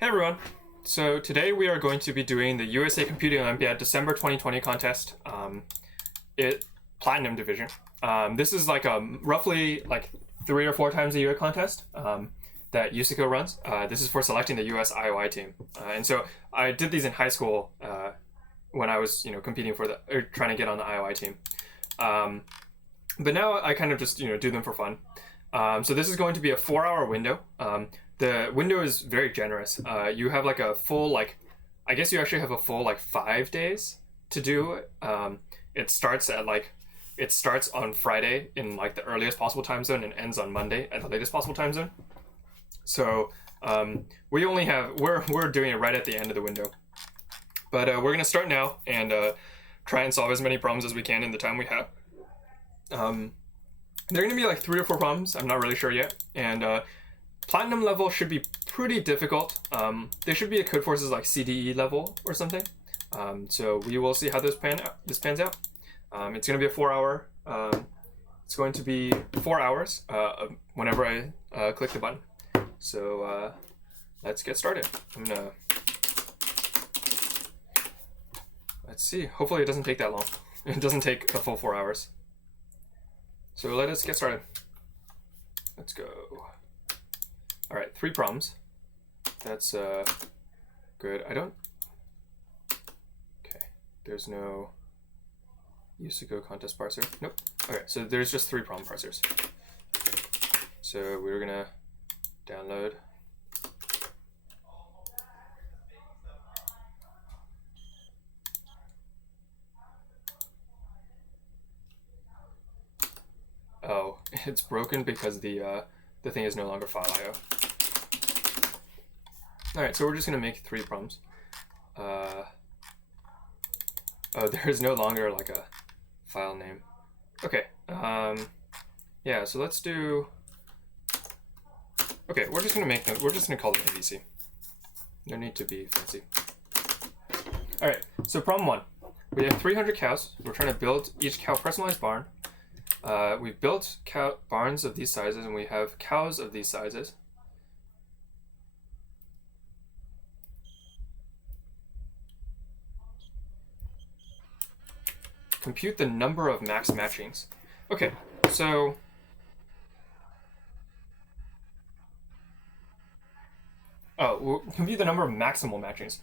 Hey everyone! So today we are going to be doing the USA Computing Olympiad December 2020 contest, it Platinum Division. This is like a roughly like 3 or 4 times a year contest that USACO runs. This is for selecting the US IOI team, and so I did these in high school when I was competing for trying to get on the IOI team. But now I kind of just do them for fun. So this is going to be a 4-hour window. The window is very generous. You have like a full I guess you actually have a full 5 days to do it. It starts on Friday in the earliest possible time zone and ends on Monday at the latest possible time zone. So we're doing it right at the end of the window. But we're gonna start now and try and solve as many problems as we can in the time we have. They're gonna be 3 or 4 problems. I'm not really sure yet. And Platinum level should be pretty difficult. They should be a Code Forces CDE level or something. So we will see how this pans out. It's going to be a 4-hour. It's going to be 4 hours whenever I click the button. So let's get started. Let's see. Hopefully it doesn't take that long. It doesn't take a full 4 hours. So let us get started. Let's go. All right, 3 problems. That's good. Okay, there's no USACO contest parser. Nope. Okay, so there's just 3 problem parsers. So we're gonna download. Oh, it's broken because the thing is no longer file IO. All right, so we're just gonna make 3 problems. Oh, there is no longer a file name. Okay. Yeah. So let's do. Okay, we're just gonna call them ABC. No need to be fancy. All right. So problem 1. We have 300 cows. We're trying to build each cow personalized barn. We've built barns of these sizes, and we have cows of these sizes. Compute the number of max matchings. Okay, so we'll compute the number of maximal matchings.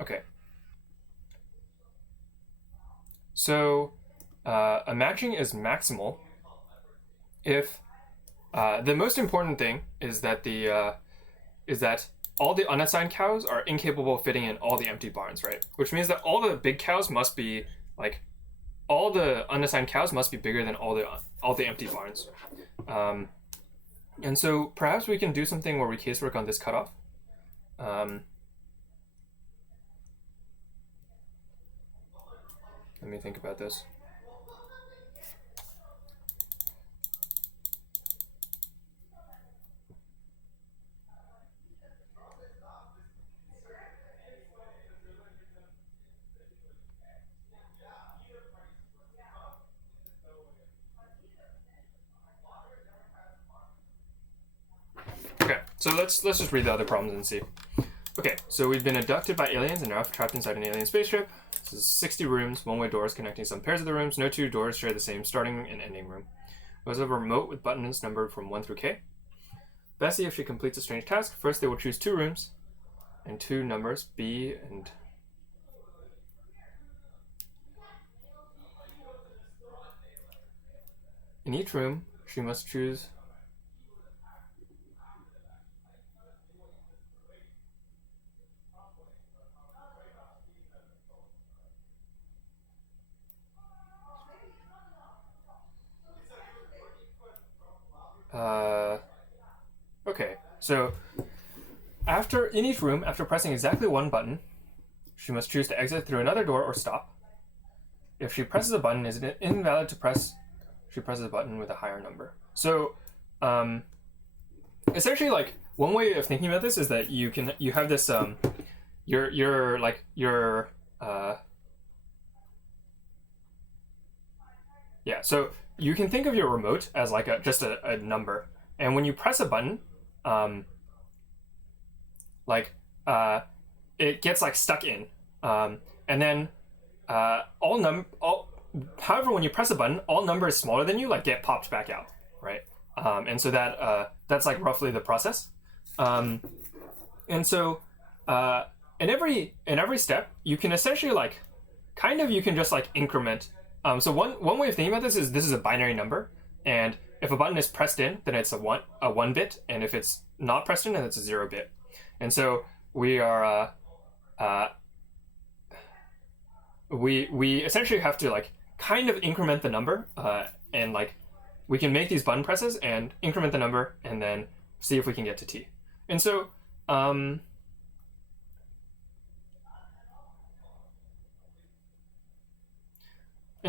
Okay. So a matching is maximal if the most important thing is that all the unassigned cows are incapable of fitting in all the empty barns, right? Which means that all the big cows must be all the unassigned cows must be bigger than all the empty barns. And so perhaps we can do something where we casework on this cutoff. Let me think about this. Okay, so let's just read the other problems and see. Okay, so we've been abducted by aliens and are trapped inside an alien spaceship. This is 60 rooms, one-way doors connecting some pairs of the rooms. No 2 doors share the same starting and ending room. There's a remote with buttons numbered from 1 through K. Bessie, if she completes a strange task, first they will choose 2 rooms and 2 numbers, B and... In each room, she must choose... Okay, so in each room, after pressing exactly 1 button, she must choose to exit through another door or stop. If she presses a button, is it invalid to press? She presses a button with a higher number. So, essentially, one way of thinking about this is that you have this yeah. So you can think of your remote as just a number, and when you press a button, like it gets like stuck in, and then however, when you press a button, all numbers smaller than you like get popped back out, right? And so that's like roughly the process. And so in every step, you can essentially like you can just like increment. So one way of thinking about this is a binary number, and if a button is pressed in, then it's a one bit, and if it's not pressed in, then it's a 0 bit. And so we are we essentially have to like kind of increment the number, and like we can make these button presses and increment the number, and then see if we can get to t. And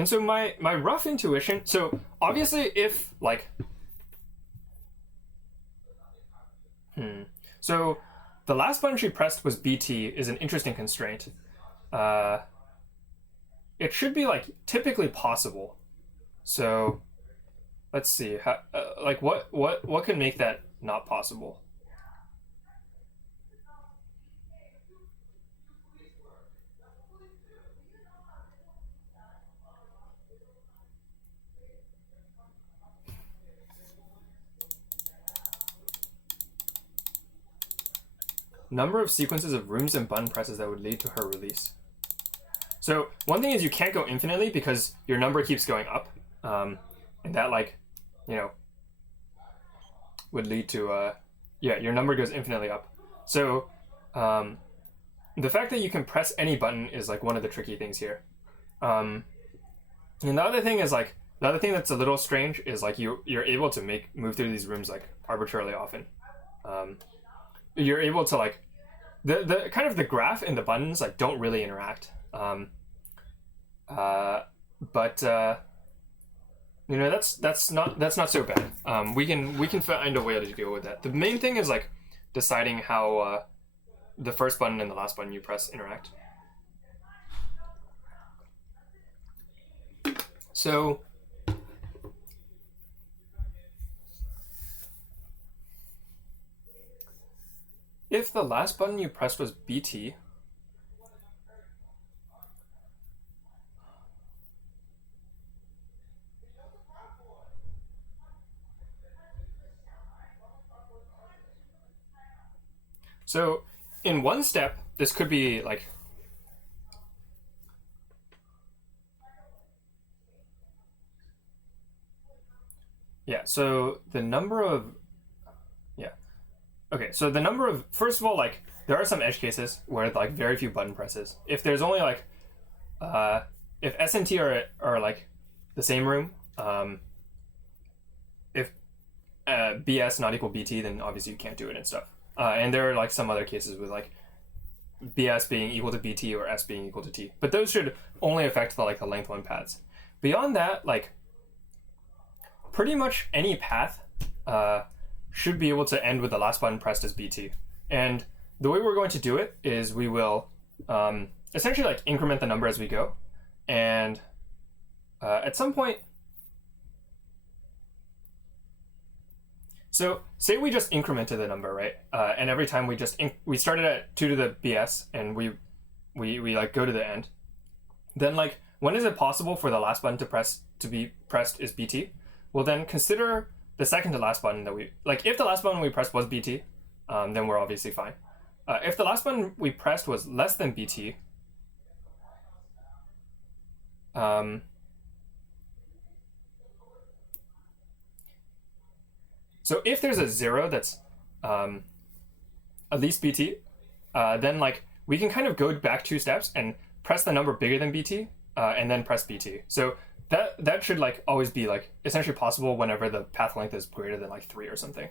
so my rough intuition, so obviously if like so the last button she pressed was BT is an interesting constraint. It should be like typically possible. So let's see how like what can make that not possible. Number of sequences of rooms and button presses that would lead to her release. So one thing is you can't go infinitely because your number keeps going up, and that like, you know, would lead to your number goes infinitely up. So the fact that you can press any button is like one of the tricky things here. And the other thing is like the other thing that's a little strange is like you're able to move through these rooms like arbitrarily often. You're able to like the kind of the graph and the buttons like don't really interact. But you know that's not so bad. We can find a way to deal with that. The main thing is like deciding how the first button and the last button you press interact. So if the last button you pressed was BT, so in one step, this could be like so the number of so the number of, first of all, like there are some edge cases where like very few button presses. If there's only like if S and T are like the same room, if BS not equal BT, then obviously you can't do it and stuff. And there are like some other cases with like BS being equal to BT or S being equal to T, but those should only affect the length one paths. Beyond that, like pretty much any path should be able to end with the last button pressed as BT. And the way we're going to do it is we will essentially like increment the number as we go, and at some point, so say we just incremented the number, right? And every time we started at 2 to the BS and we like go to the end. Then like when is it possible for the last button to be pressed is BT? Well, then consider the second to last button that we like. If the last button we pressed was BT, then we're obviously fine. If the last button we pressed was less than BT, so if there's a 0 that's at least BT, then like we can kind of go back 2 steps and press the number bigger than BT, and then press BT. So that should like always be like essentially possible whenever the path length is greater than like 3 or something.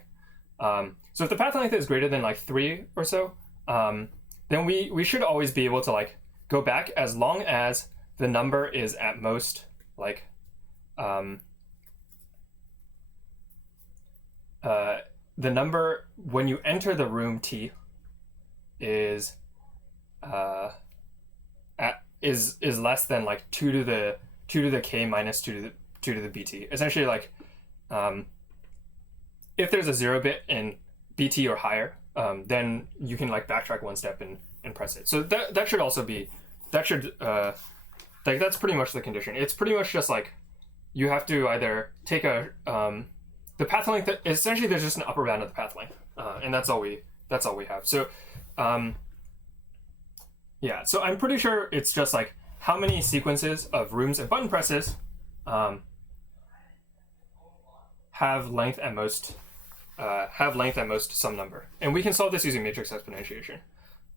So if the path length is greater than like 3 or so, then we should always be able to like go back as long as the number is at most like the number when you enter the room T is less than like 2 to the K minus 2 to the BT. Essentially like if there's a 0 bit in BT or higher, then you can like backtrack one step and press it. So that should also be, that should like that's pretty much the condition. It's pretty much just like you have to either take a the path length. Essentially, there's just an upper bound of the path length, and that's all we have. So yeah, so I'm pretty sure it's just like how many sequences of rooms and button presses have length at most some number, and we can solve this using matrix exponentiation.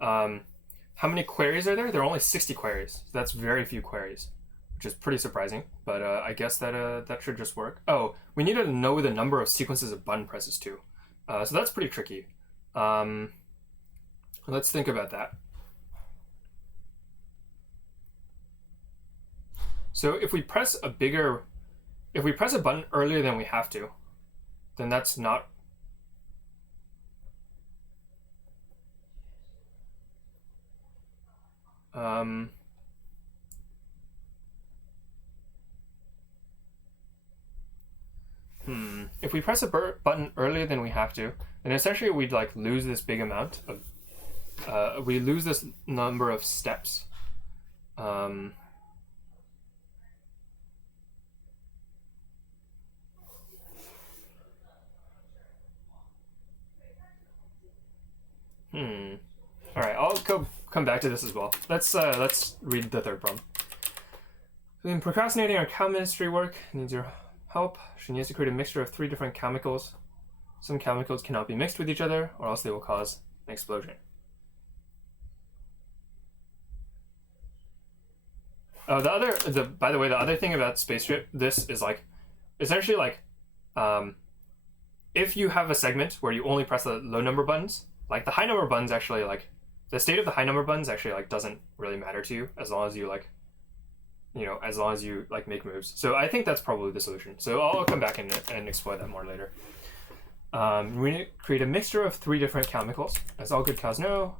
How many queries are there? There are only 60 queries. So that's very few queries, which is pretty surprising, but I guess that should just work. Oh, we need to know the number of sequences of button presses too. So that's pretty tricky. Let's think about that. So if we press a button earlier than we have to, then that's not if we press a button earlier than we have to, then essentially we'd like lose this big amount of we lose this number of steps. All right, I'll come back to this as well. Let's read the third problem. In procrastinating our Cowmistry work needs your help. She needs to create a mixture of 3 different chemicals. Some chemicals cannot be mixed with each other, or else they will cause an explosion. Oh, by the way, the other thing about Spaceship, this is like, essentially like, if you have a segment where you only press the low number buttons, like the high number buttons actually like, the state of the high number buttons actually like doesn't really matter to you as long as you like, as long as you like make moves. So I think that's probably the solution. So I'll come back and explore that more later. We need to create a mixture of 3 different chemicals. As all good cows know,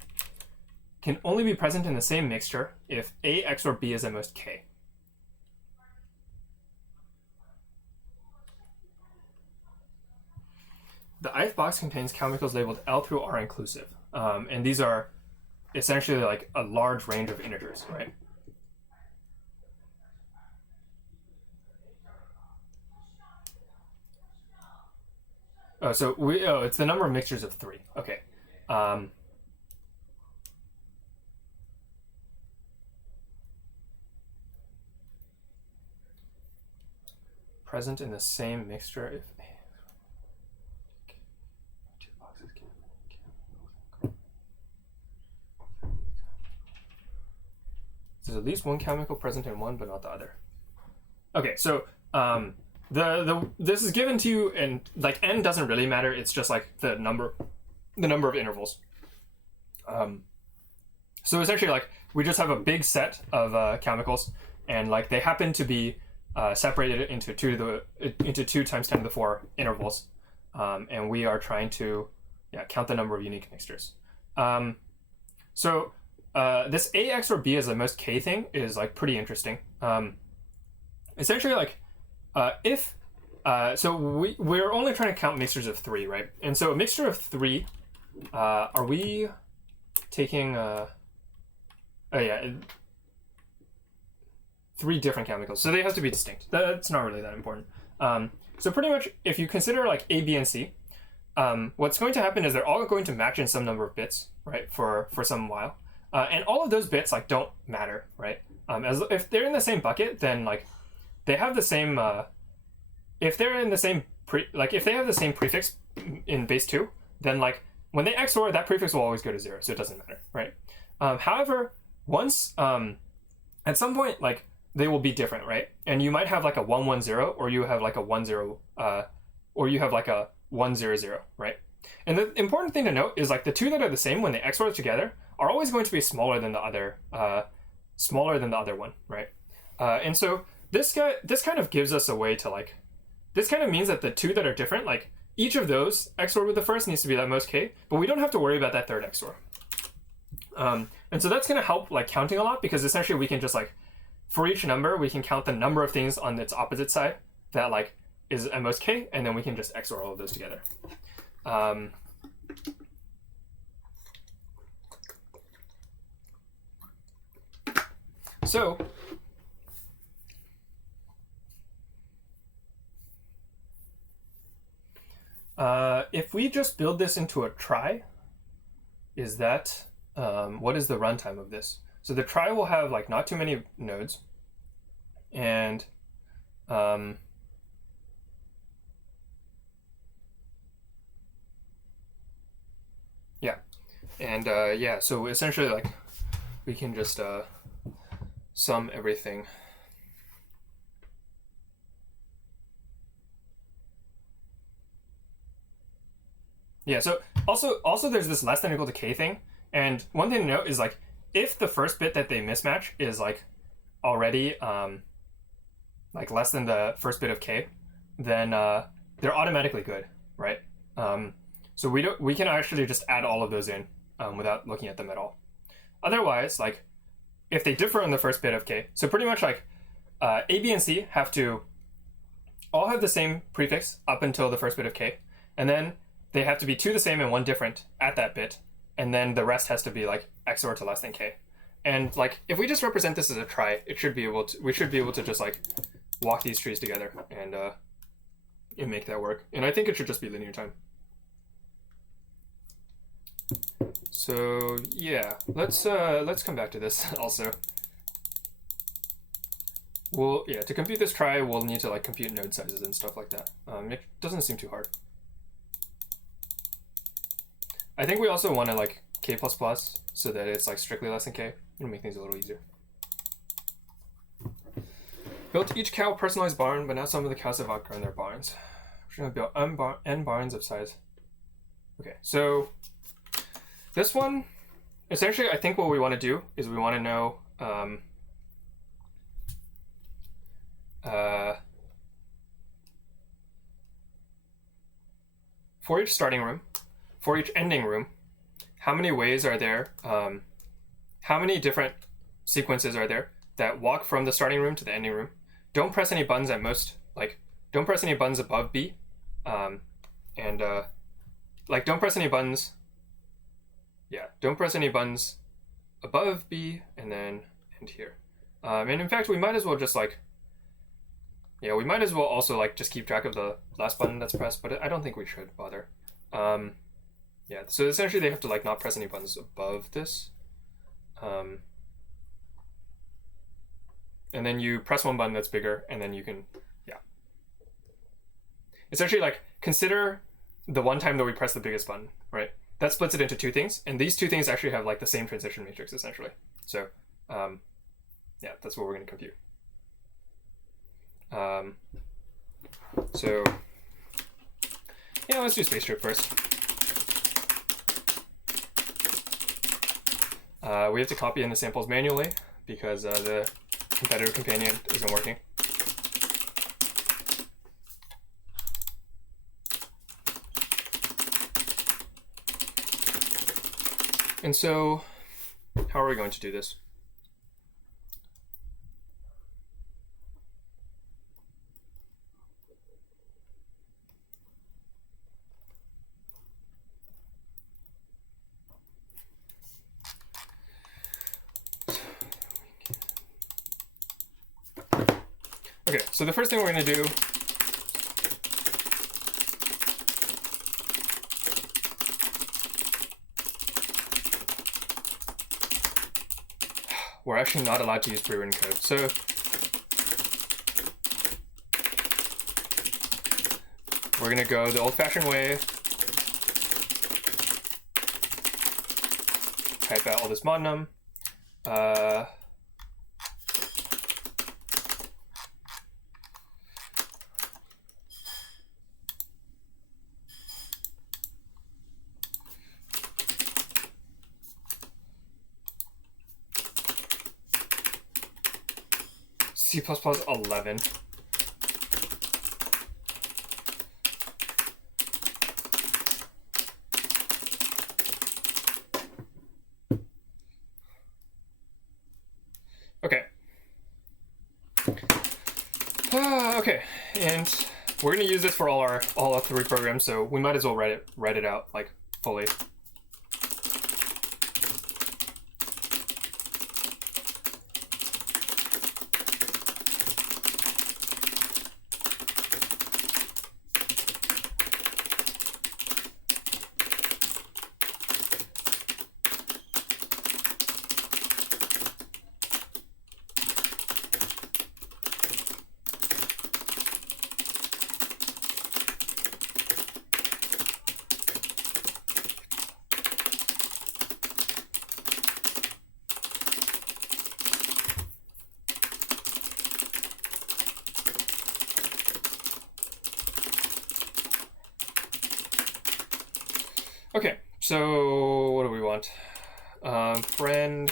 can only be present in the same mixture if A XOR B is at most K. The ith box contains chemicals labeled L through R inclusive. And these are essentially like a large range of integers, right? Oh, so it's the number of mixtures of 3. Okay. Present in the same mixture if there's at least one chemical present in one, but not the other. Okay, so this is given to you, and like n doesn't really matter. It's just like the number of intervals. So essentially, like we just have a big set of chemicals, and like they happen to be separated into 2 times 10 to the 4 intervals, and we are trying to count the number of unique mixtures. So this A XOR B as the most K thing is like pretty interesting. Essentially, like so we're only trying to count mixtures of 3, right? And so a mixture of 3, are we taking 3 different chemicals, so they have to be distinct. That's not really that important. So pretty much, if you consider like A, B, and C, what's going to happen is they're all going to match in some number of bits, right? For some while, and all of those bits like don't matter, right? As if they're in the same bucket, then like they have the same. If they're in the same if they have the same prefix in base 2, then like when they XOR, that prefix will always go to 0, so it doesn't matter, right? However, once at some point like they will be different, right? And you might have like a 110, or you have like a 10, or you have like a 100, right? And the important thing to note is like the 2 that are the same when they XOR together are always going to be smaller than the other one, right? And so this kind of gives us a way to like, this kind of means that the 2 that are different, like each of those XOR with the first needs to be that most K, but we don't have to worry about that third XOR. And so that's going to help like counting a lot, because essentially we can just like, for each number, we can count the number of things on its opposite side that like is at most K, and then we can just XOR all of those together. So if we just build this into a trie, is that what is the runtime of this? So the trie will have like not too many nodes, and yeah, and yeah. So essentially, like we can just sum everything. Yeah, so also there's this less than or equal to k thing, and one thing to note is like if the first bit that they mismatch is like already like less than the first bit of k, then they're automatically good, right? So we can actually just add all of those in without looking at them at all. Otherwise, like if they differ in the first bit of k, so pretty much like A, B, and C have to all have the same prefix up until the first bit of k, and then they have to be two the same and one different at that bit, and then the rest has to be like XOR to less than k. And like if we just represent this as a trie, we should be able to just like walk these trees together and make that work. And I think it should just be linear time. So yeah, let's come back to this also. To compute this trie, we'll need to like compute node sizes and stuff like that. It doesn't seem too hard. I think we also want to like k++ so that it's like strictly less than k. It'll make things a little easier. Built each cow personalized barn, but now some of the cows have outgrown their barns. We're going to build n barns of size. Okay, so this one, essentially I think what we want to do is we want to know for each starting room, for each ending room, how many ways are there, how many different sequences are there that walk from the starting room to the ending room. Don't press any buttons at most, like don't press any buttons above B, like don't press any buttons, don't press any buttons above B and then end here. And in fact, we might as well just like, we might as well also like just keep track of the last button that's pressed, but I don't think we should bother. So essentially they have to like not press any buttons above this. And then you press one button that's bigger, and then you can, essentially like consider the one time that we press the biggest button, right? That splits it into two things, and these two things actually have like the same transition matrix essentially. So that's what we're going to compute. Let's do Spaceship first. We have to copy in the samples manually because the competitor companion isn't working. And so, how are we going to do this? Okay, so the first thing we're going to do we're actually not allowed to use pre-written code. So we're going to go the old-fashioned way, type out all this mod num. C++ 11. Okay. Okay, and we're gonna use this for all our three programs, so we might as well write it out like fully. So what do we want? Friend.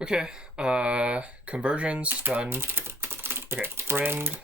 Okay, conversions done. Okay, friend.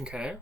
Okay.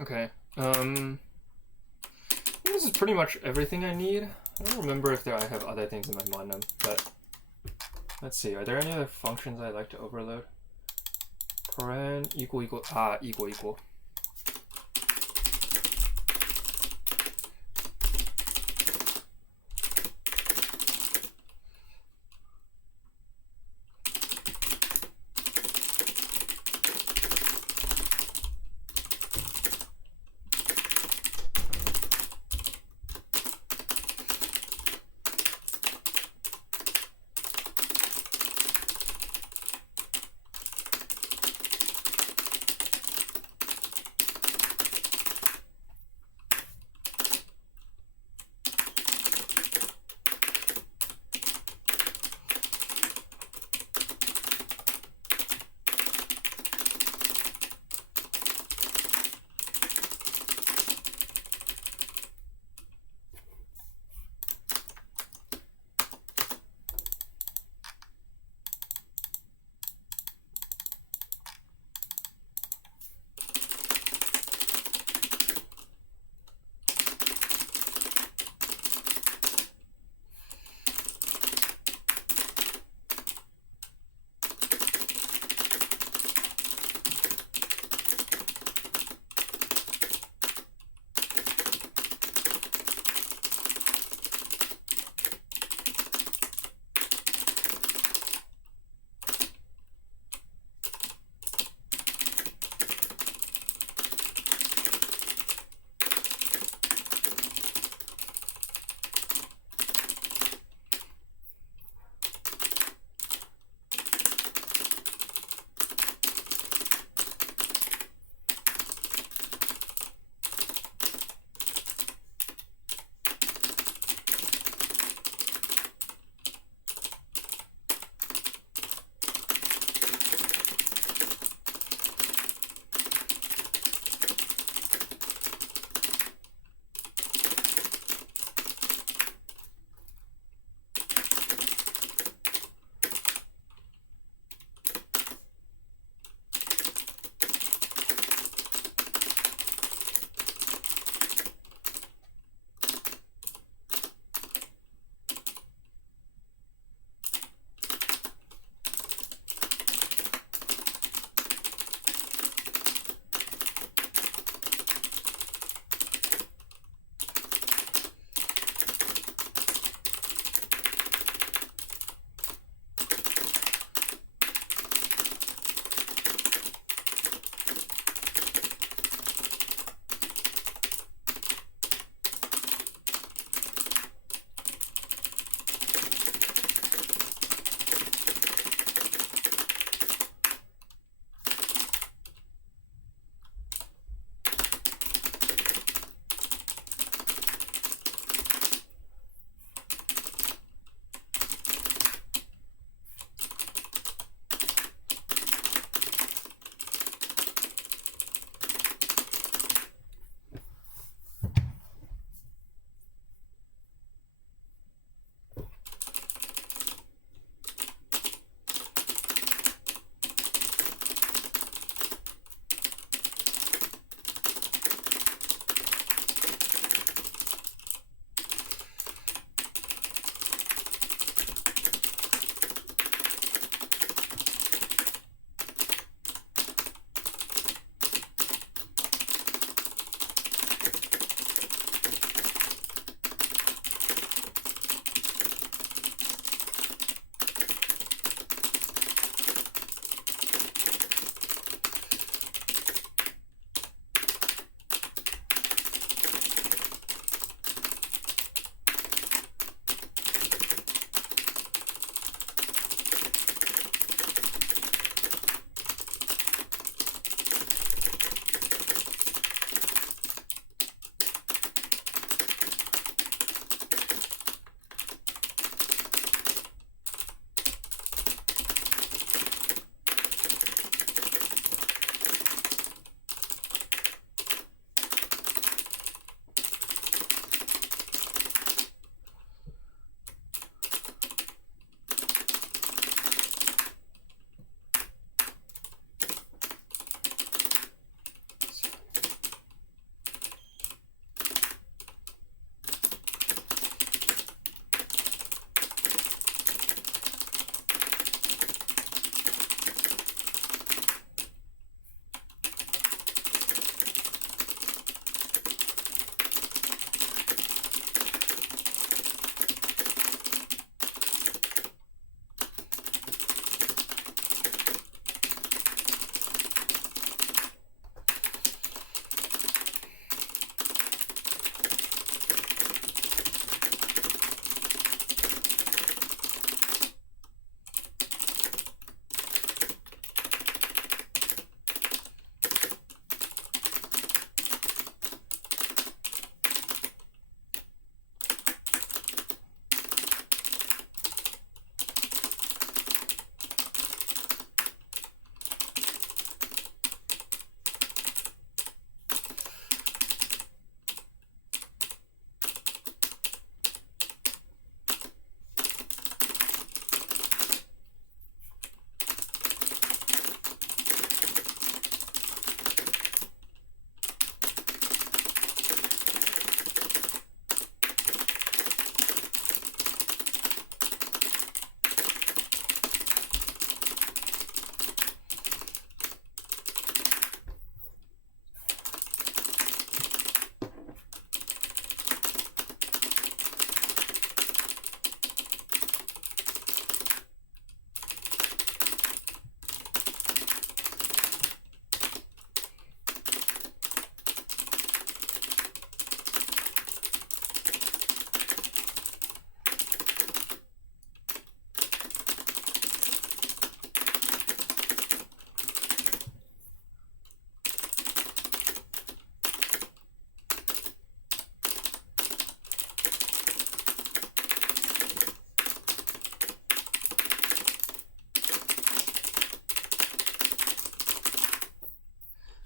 Okay. This is pretty much everything I need. I don't remember if I have other things in my modnum, but let's see. Are there any other functions I'd like to overload? Paren equal.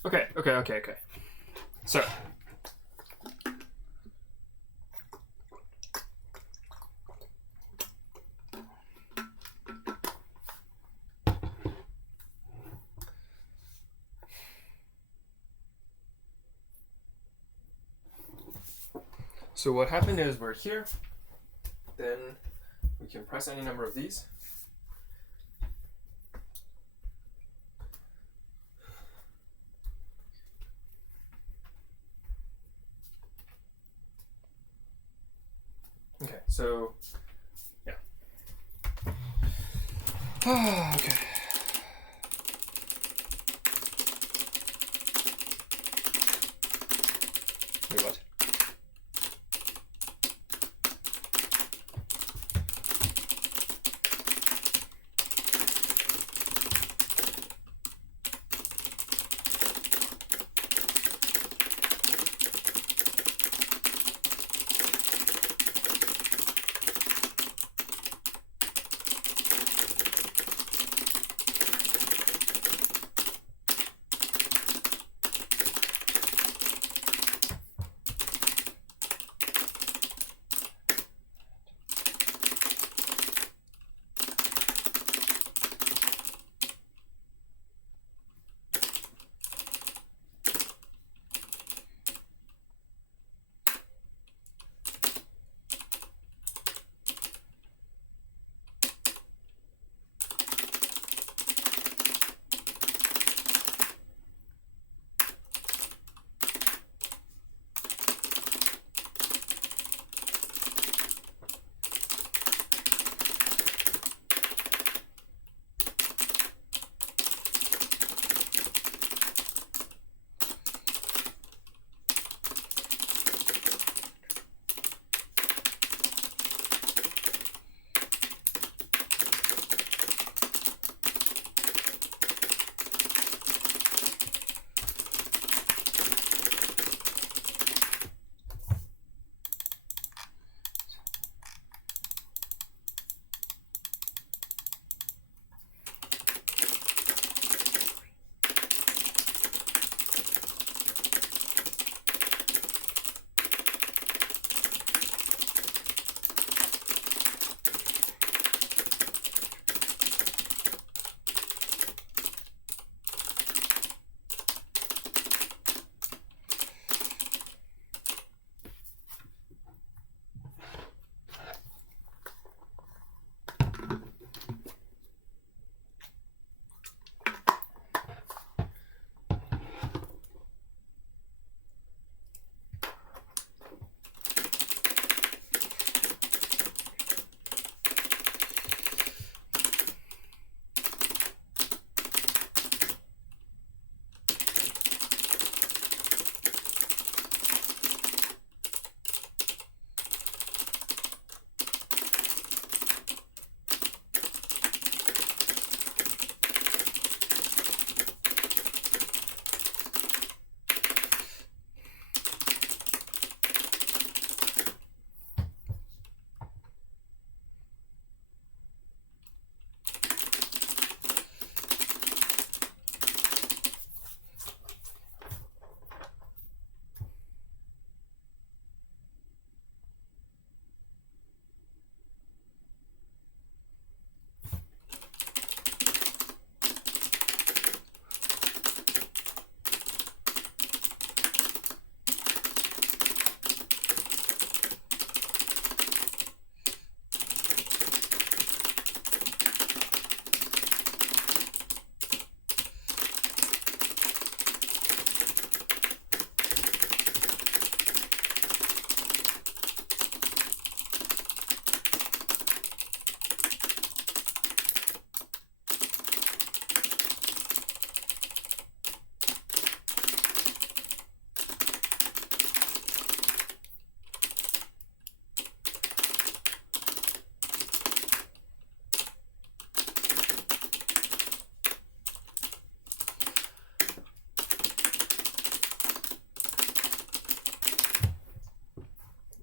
Okay. So, what happened is we're here, then we can press any number of these. Okay, so, yeah. Okay. Wait, what?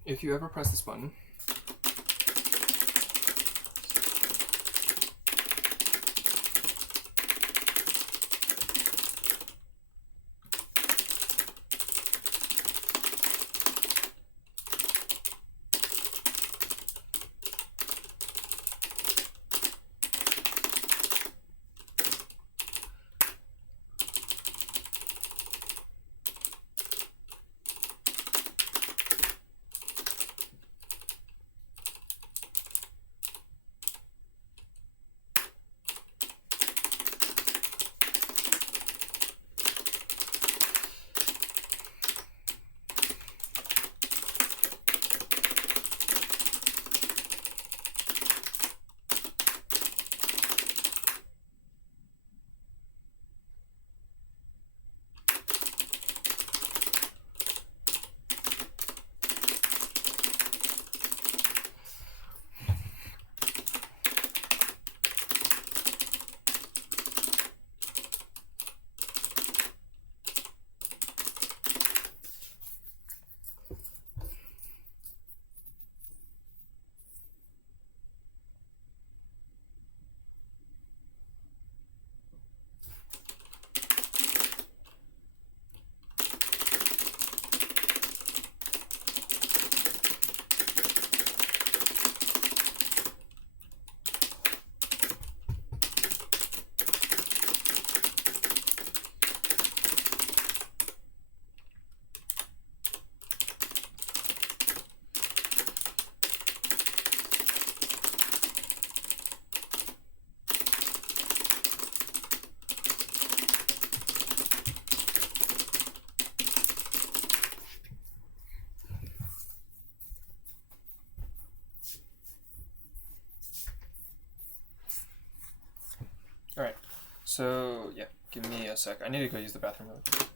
If you ever press this button, So yeah, give me a sec. I need to go use the bathroom really quick.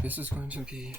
This is going to be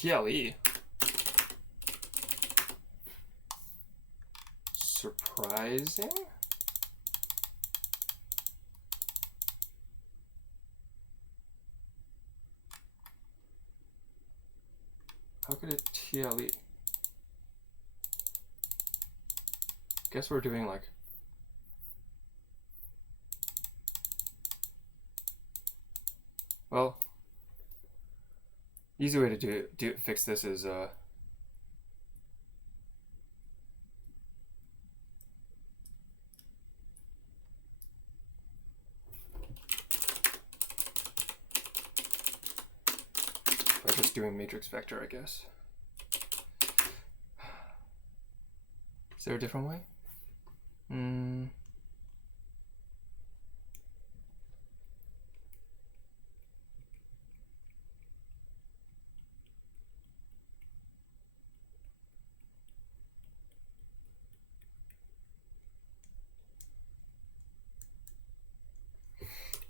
TLE. Surprising? How could it TLE? Guess we're doing like well, easy way to fix this is by just doing matrix vector, I guess. Is there a different way?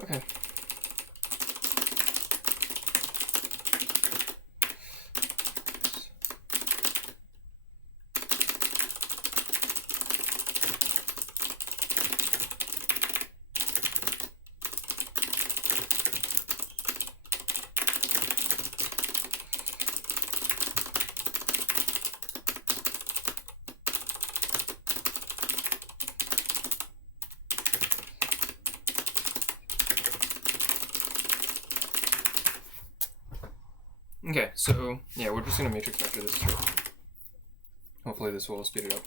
Okay. Okay, so yeah, we're just gonna matrix vector this straight. Hopefully this will speed it up.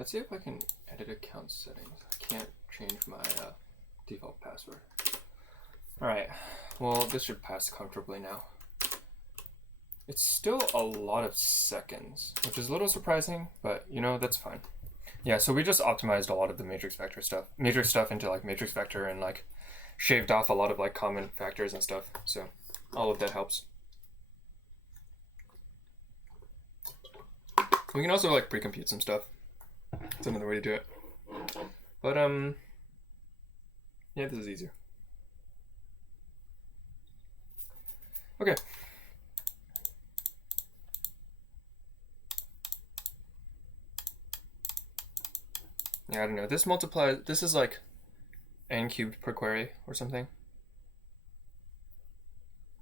Let's see if I can edit account settings. I can't change my default password. All right, well, this should pass comfortably now. It's still a lot of seconds, which is a little surprising, but you know, that's fine. Yeah, so we just optimized a lot of the matrix stuff into like matrix vector, and like shaved off a lot of like common factors and stuff. So all of that helps. We can also like pre-compute some stuff. It's another way to do it. But yeah, this is easier. Okay. Yeah, I don't know. This is like n cubed per query or something.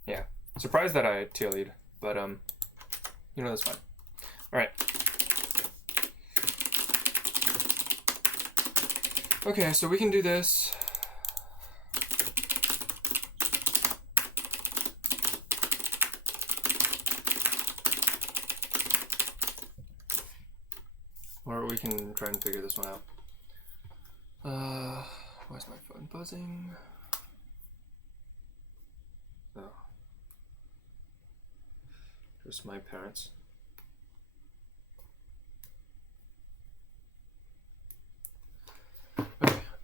Yeah. Surprised that I TLE'd, but you know, that's fine. All right. Okay, so we can do this. Or we can try and figure this one out. Why's my phone buzzing? Oh. Just my parents.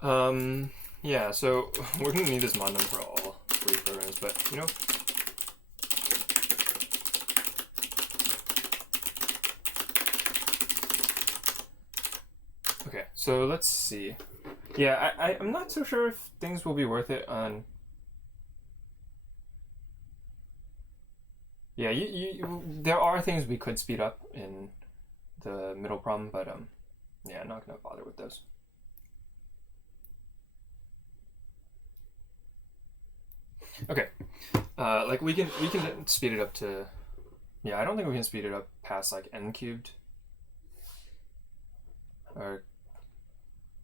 Okay. Yeah, so we're gonna need this mod num for all 3 programs, but you know. Okay, so let's see. Yeah, I'm not so sure if things will be worth it on. Yeah, there are things we could speed up in the middle problem, but yeah, I'm not gonna bother with those. Okay, like we can speed it up to. Yeah, I don't think we can speed it up past like n cubed. Or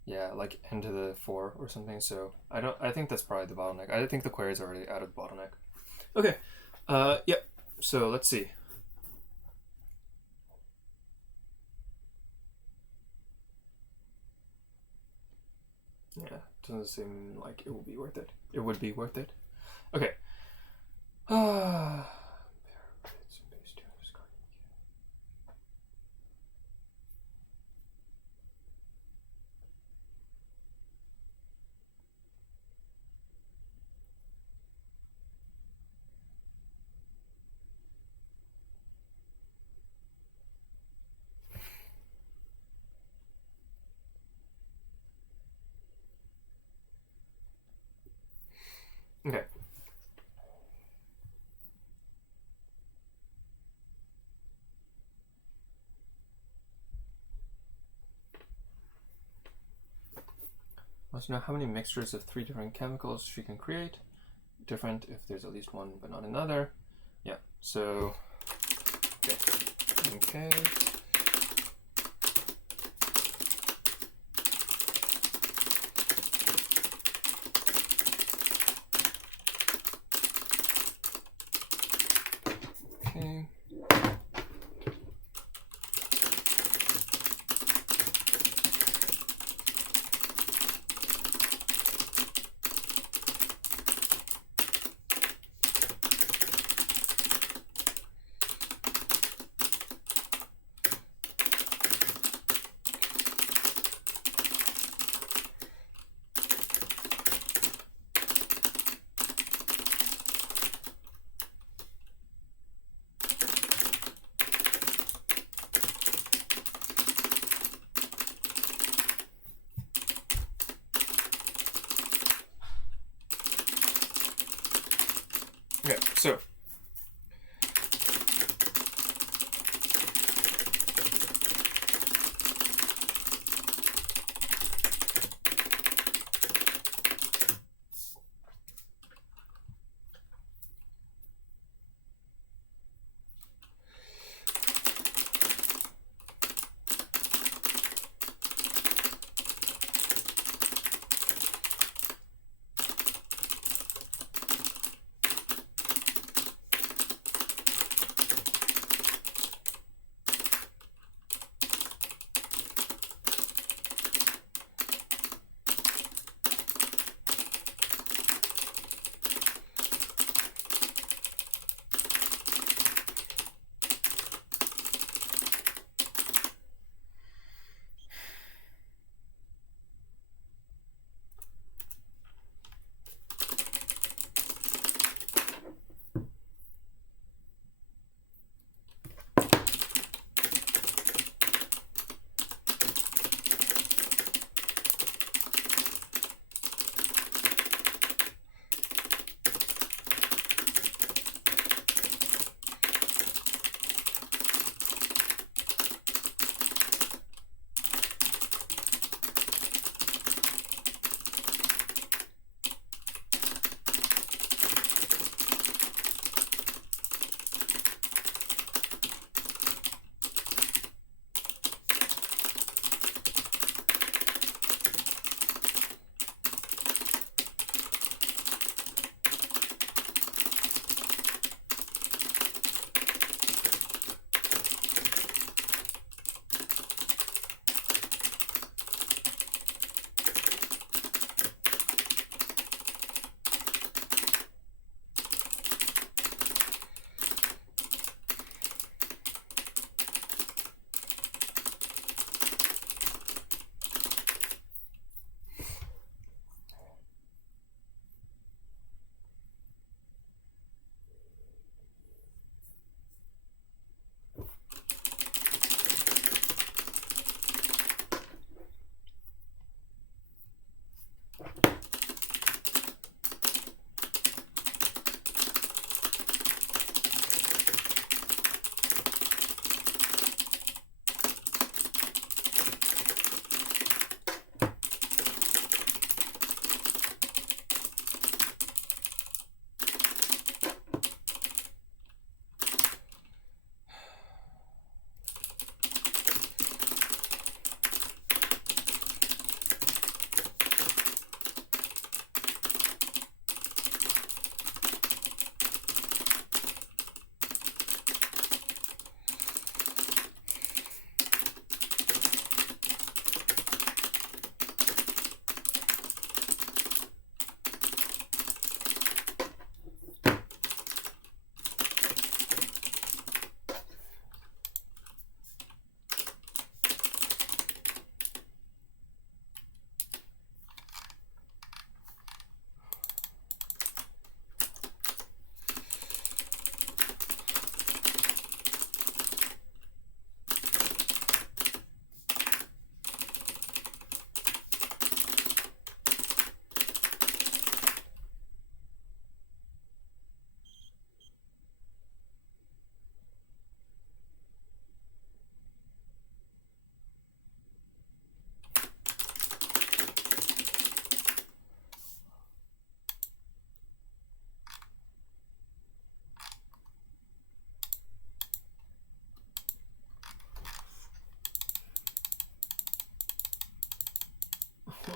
yeah, like n to the 4 or something. So I think that's probably the bottleneck. I think the query is already out of the bottleneck. Okay. Yep. So let's see. Yeah, doesn't seem like it will be worth it. It would be worth it. Okay. Okay. Wants to know how many mixtures of 3 different chemicals she can create. Different if there's at least one but not another. Yeah, so okay. Okay. Okay. Okay, so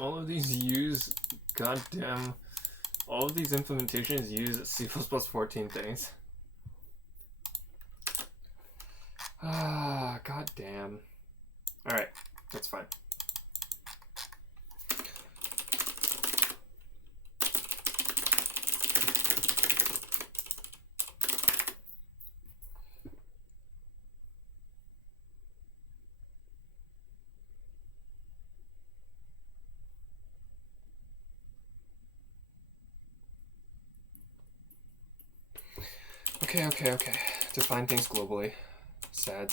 All of these use goddamn. All of these implementations use C++ 14 things. Ah, goddamn. All right, that's fine. Okay. Define things globally. Sad.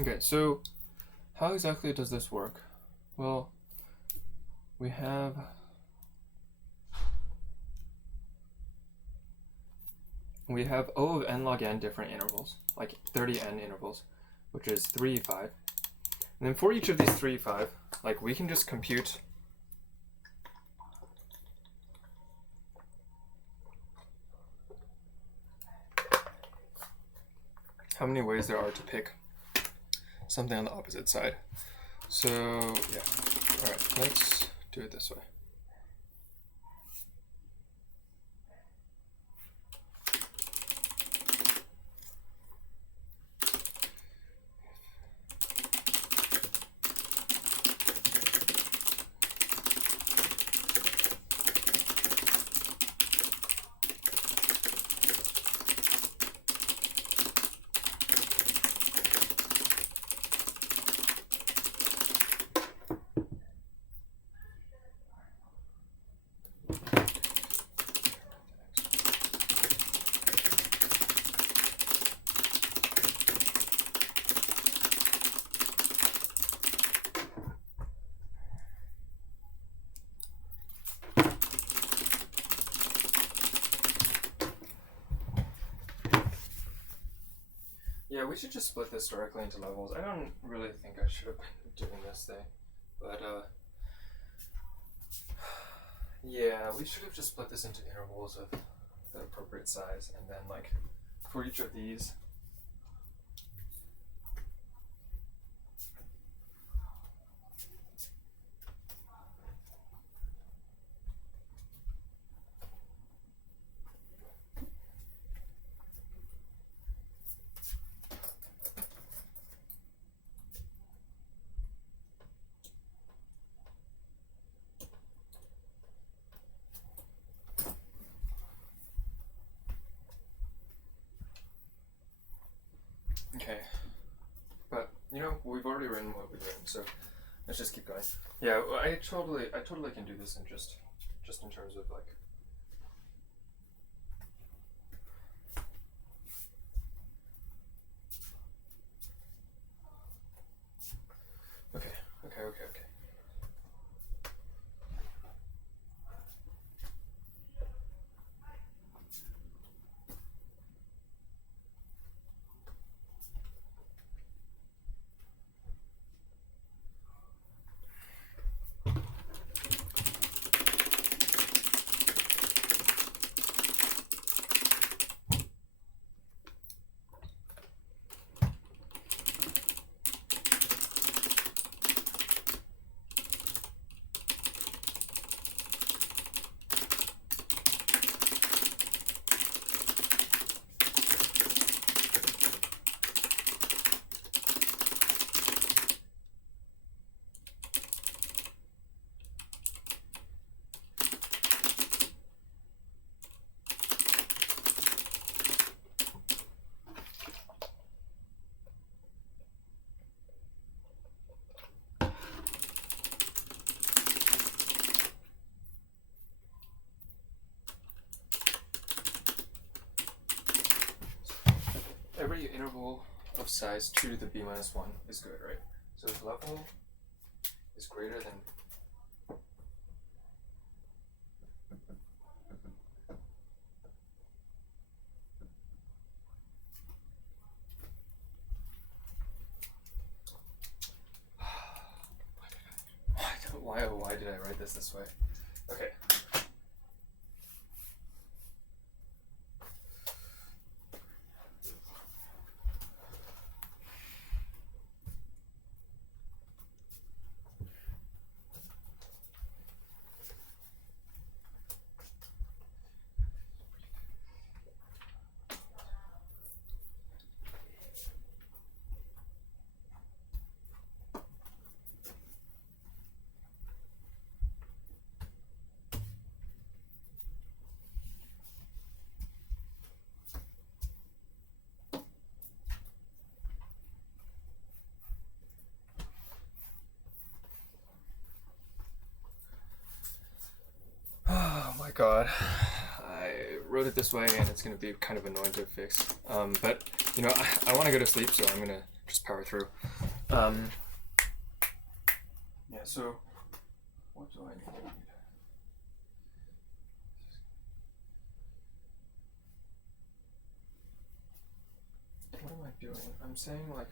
Okay, so how exactly does this work? Well, we have O of n log n different intervals, like 30n intervals, which is 3, 5. And then for each of these 3, 5, like we can just compute how many ways there are to pick something on the opposite side. So yeah, all right, let's do it this way. Yeah, we should just split this directly into levels. I don't really think I should have been doing this thing, but yeah, we should have just split this into intervals of the appropriate size, and then like for each of these, okay. But you know, we've already written what we've written, so let's just keep going. Yeah, I totally can do this in just in terms of like. Okay. Every interval of size 2 to the b minus 1 is good, right? So if level is greater than why did I write this way? Okay. Oh my god. I wrote it this way and it's going to be kind of annoying to fix. But, you know, I want to go to sleep, so I'm going to just power through. Yeah, so what do I need? What am I doing? I'm saying, like,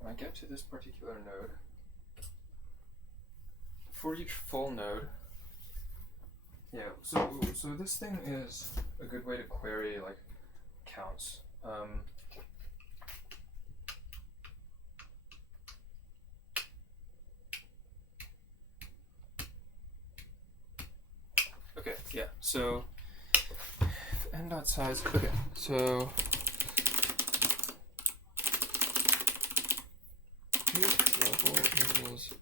when I get to this particular node, for each full node, yeah, so this thing is a good way to query, like, counts. Okay, yeah, so n dot size, okay, so level equals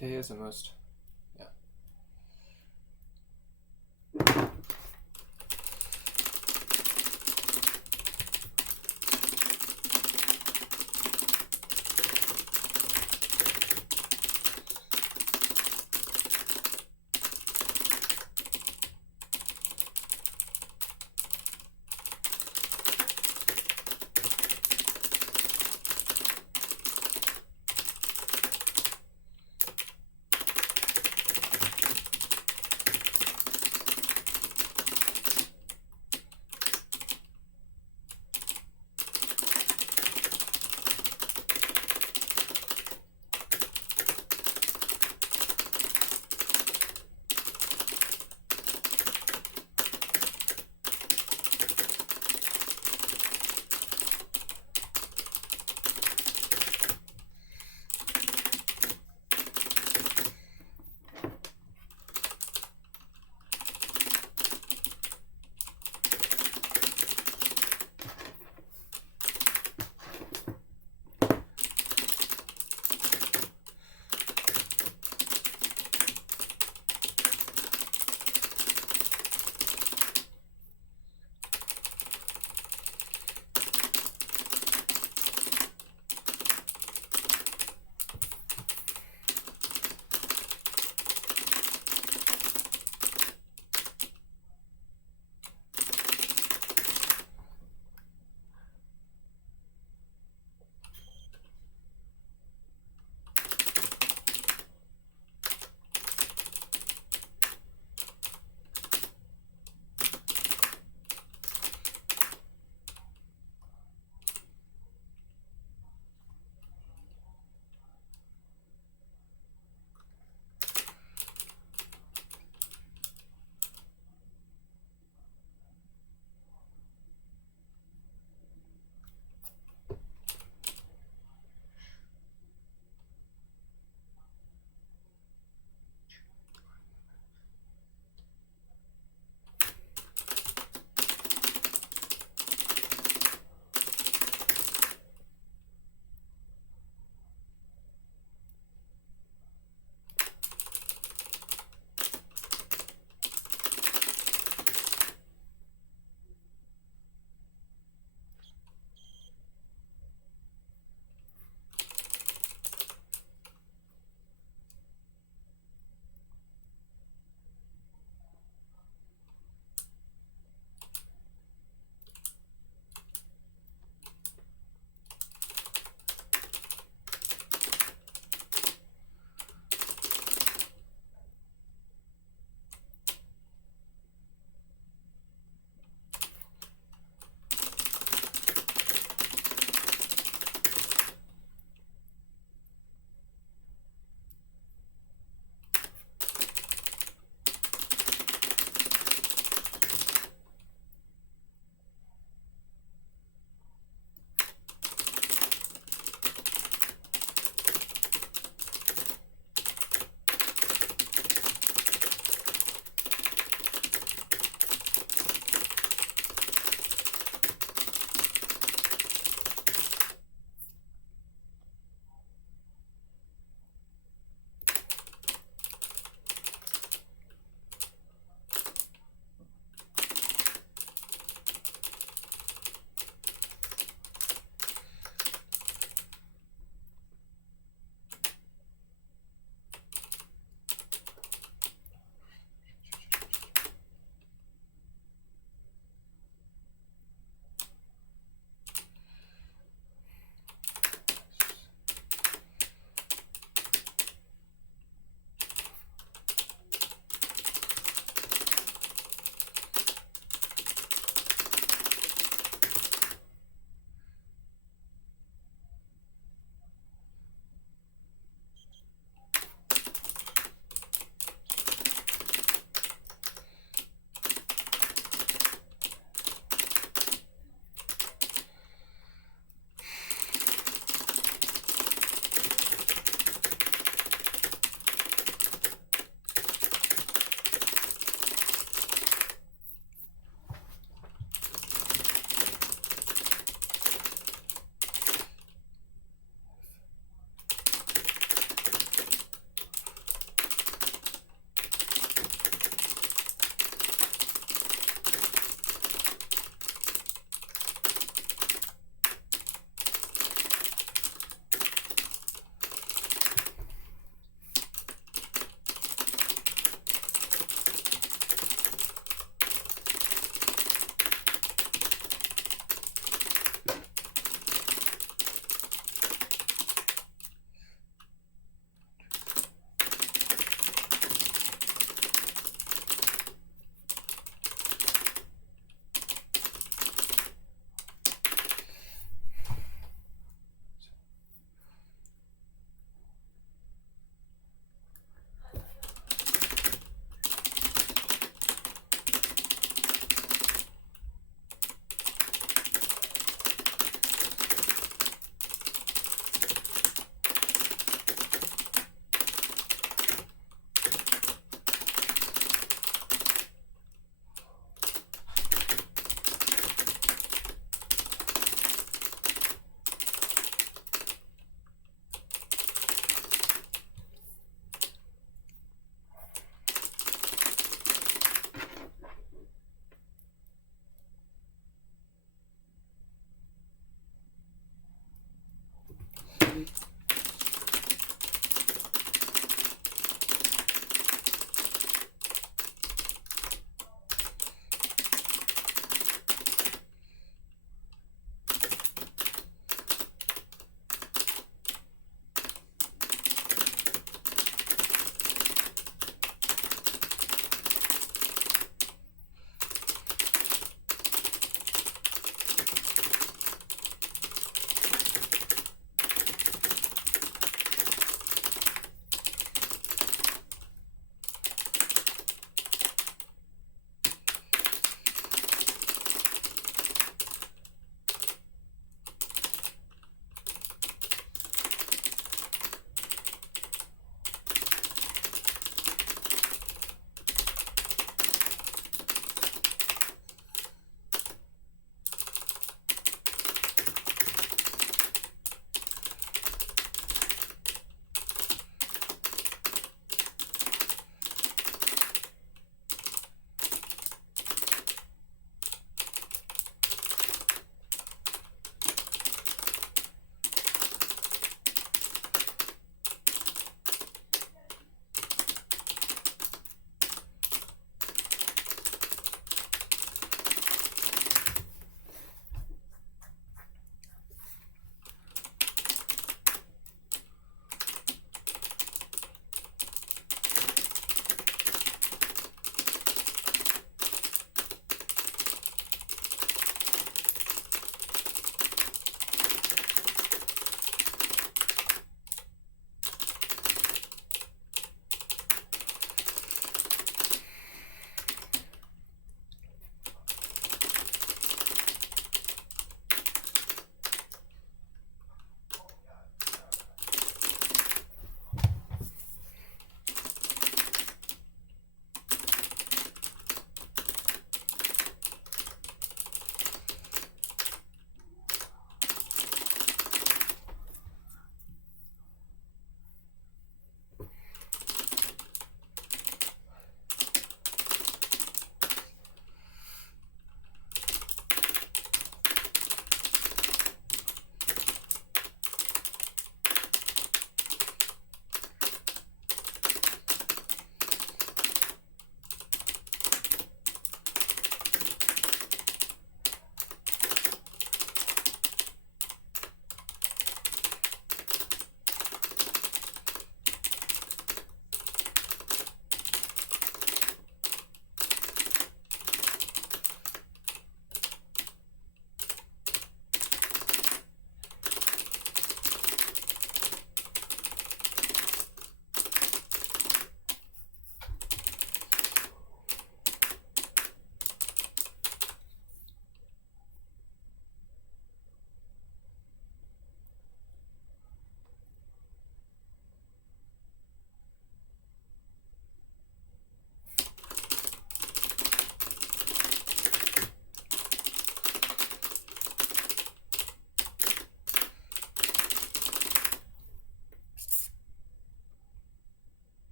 K is the most. Yeah.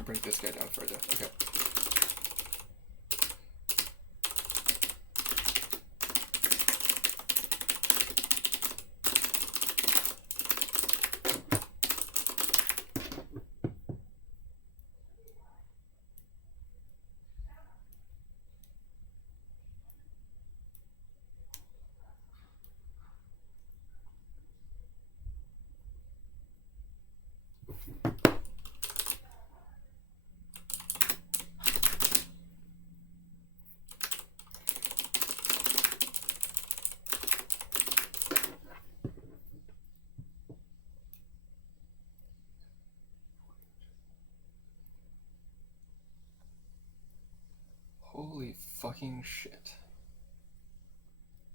gonna bring this guy down further. Okay. Holy fucking shit.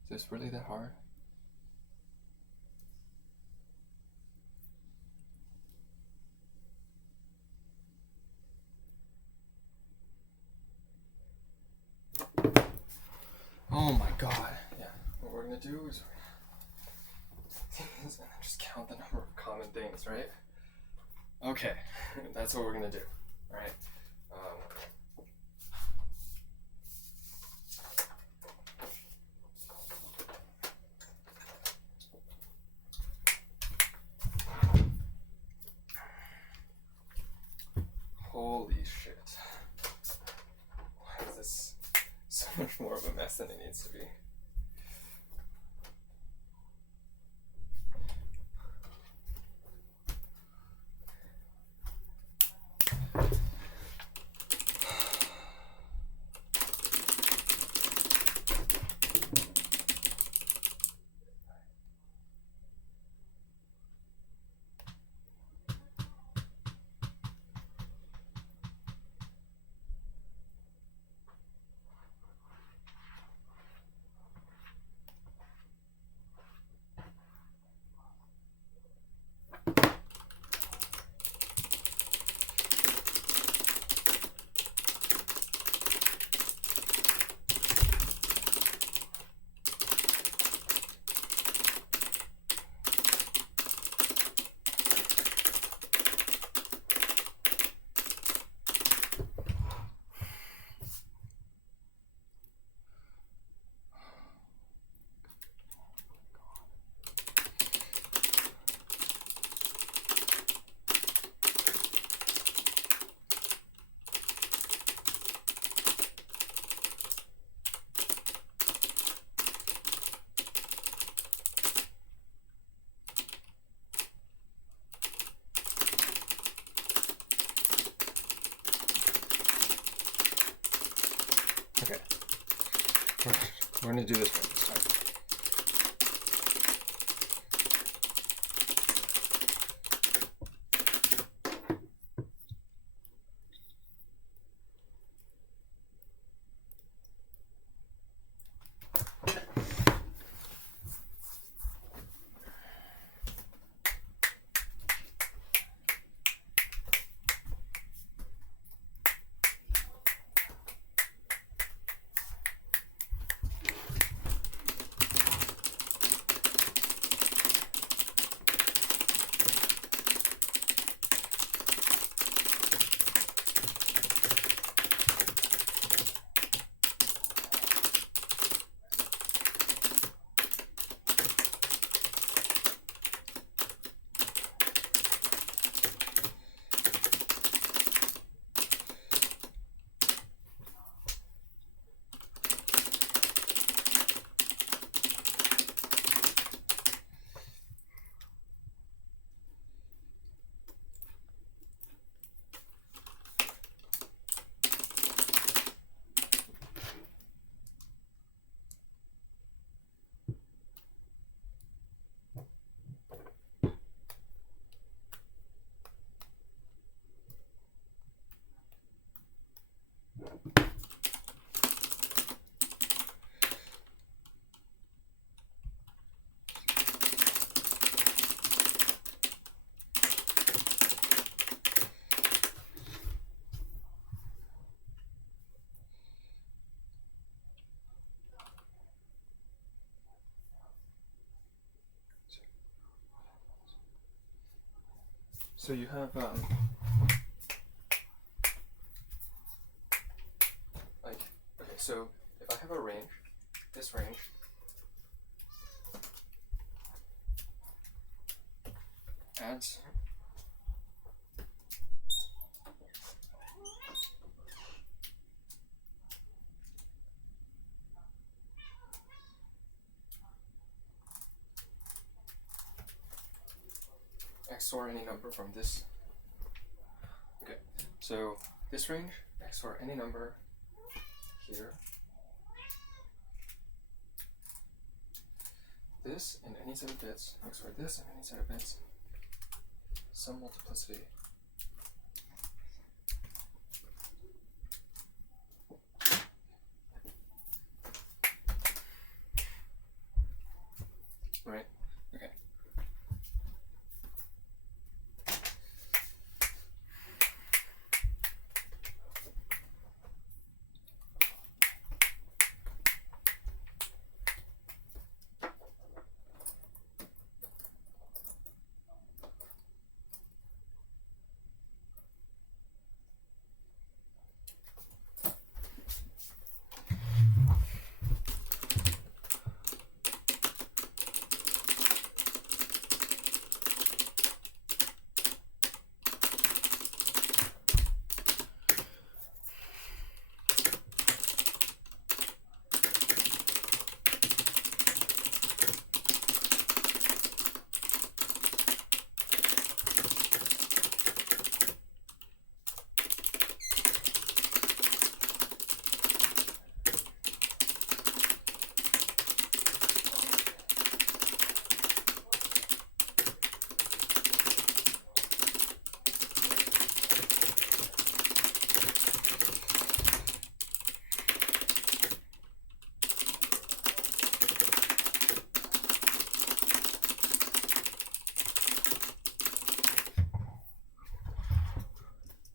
Is this really that hard? Oh my god. Yeah, what we're gonna do is just count the number of common things, right? Okay, that's what we're gonna do, right? Holy shit. Why is this so much more of a mess than it needs to be? Okay. We're gonna do this one this time. So you have so if I have a range, this range, adds XOR any number from this. Okay, so this range, XOR any number here. This and any set of bits, XOR this and any set of bits, some multiplicity. Right? Okay.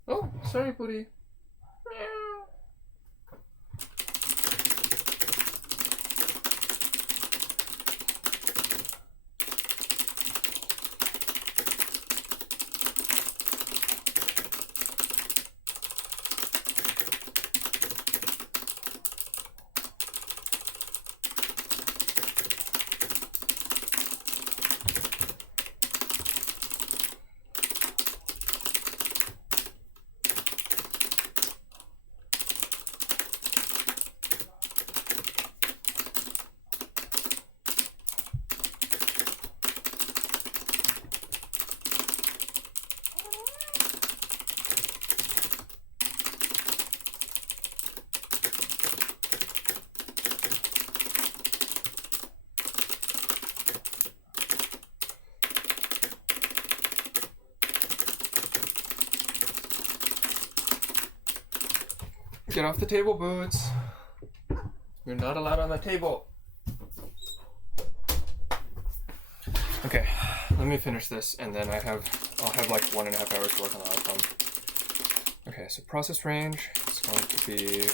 Oh, sorry, buddy. Get off the table, Boots. You're not allowed on the table. Okay, let me finish this, and then I'll have like 1.5 hours to work on the outcome. Okay, so process range is going to be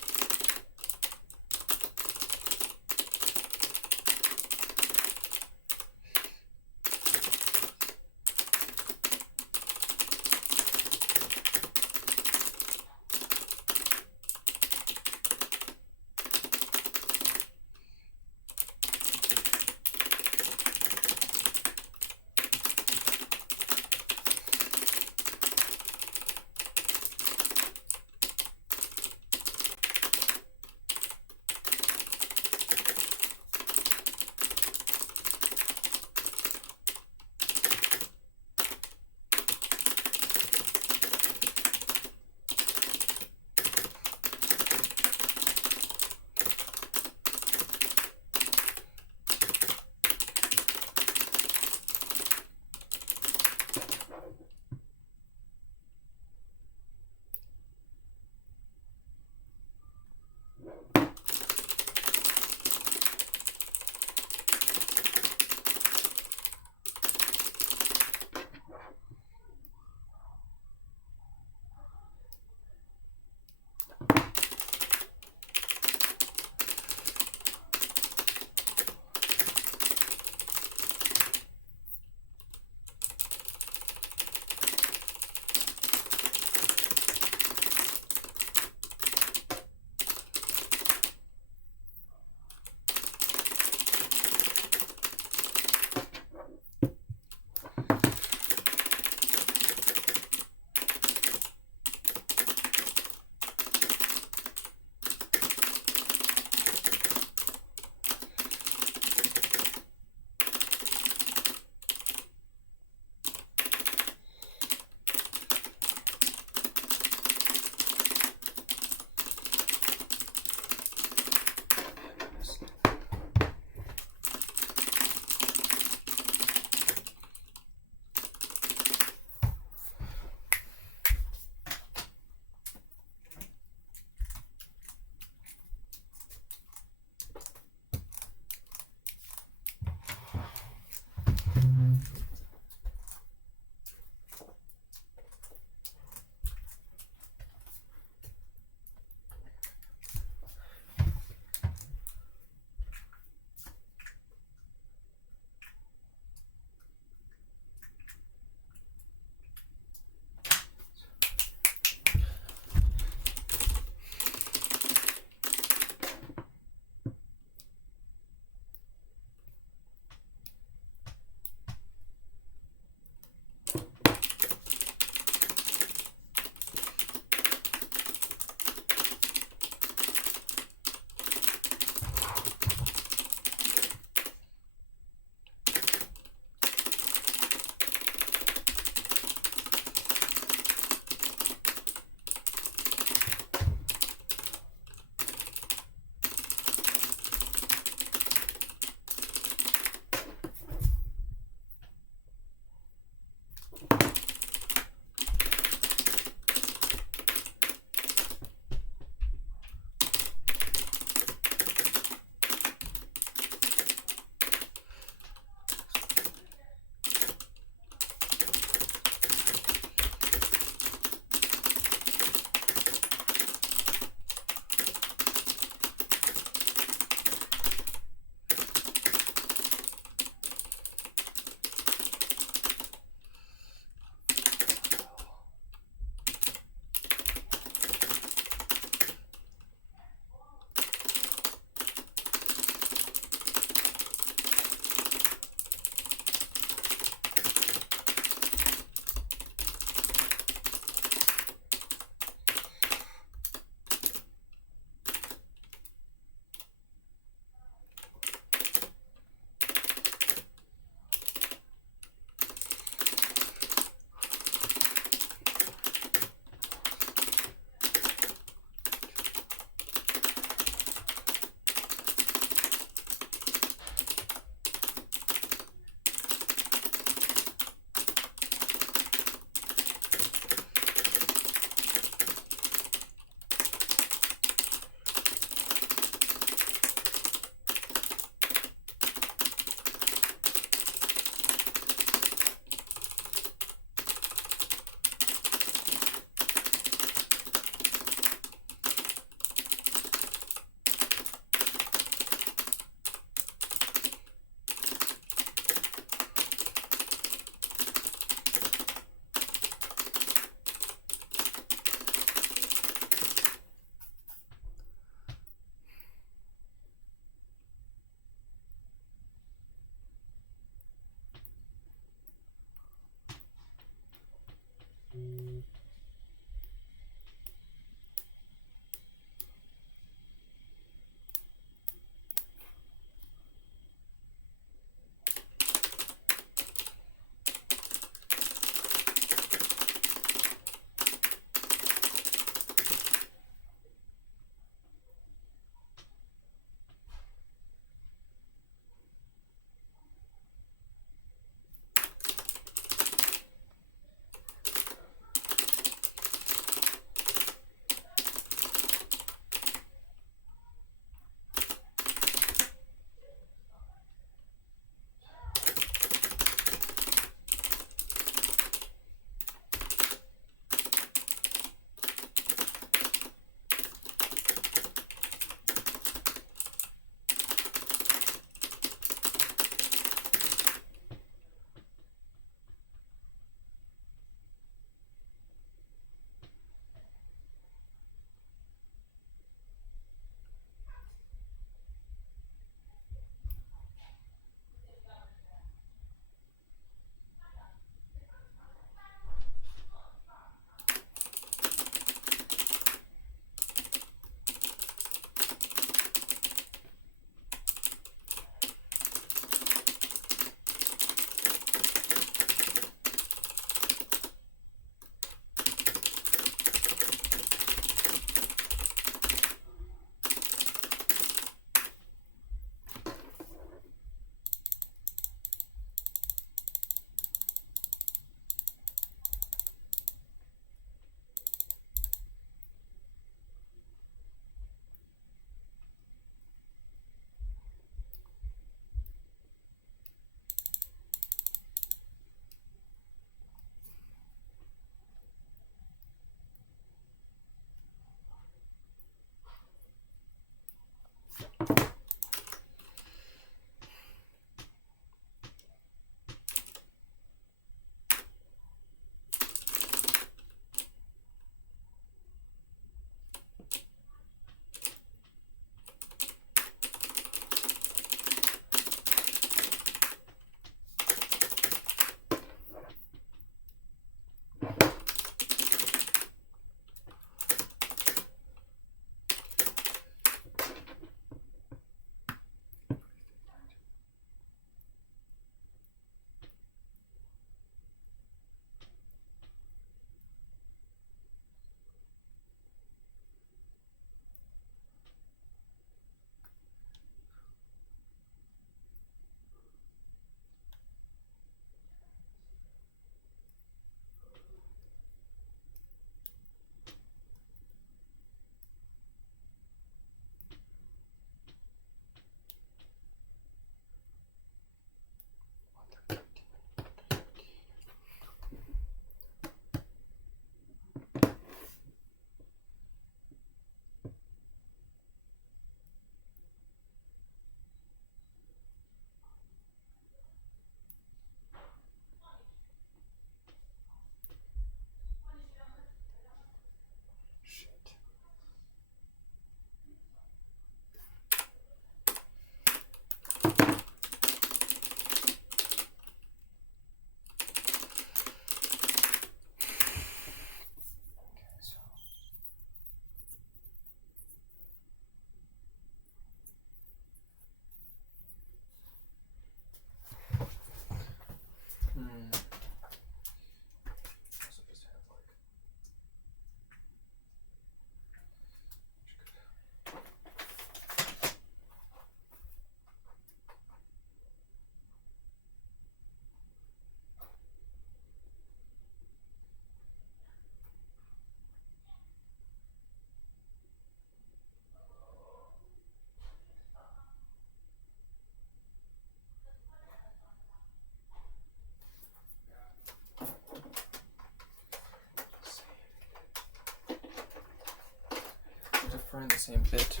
Differ in the same bit.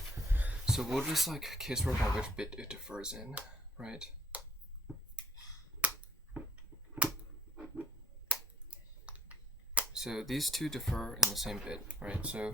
So we'll just like case work on which bit it differs in, right? So these two differ in the same bit, right? So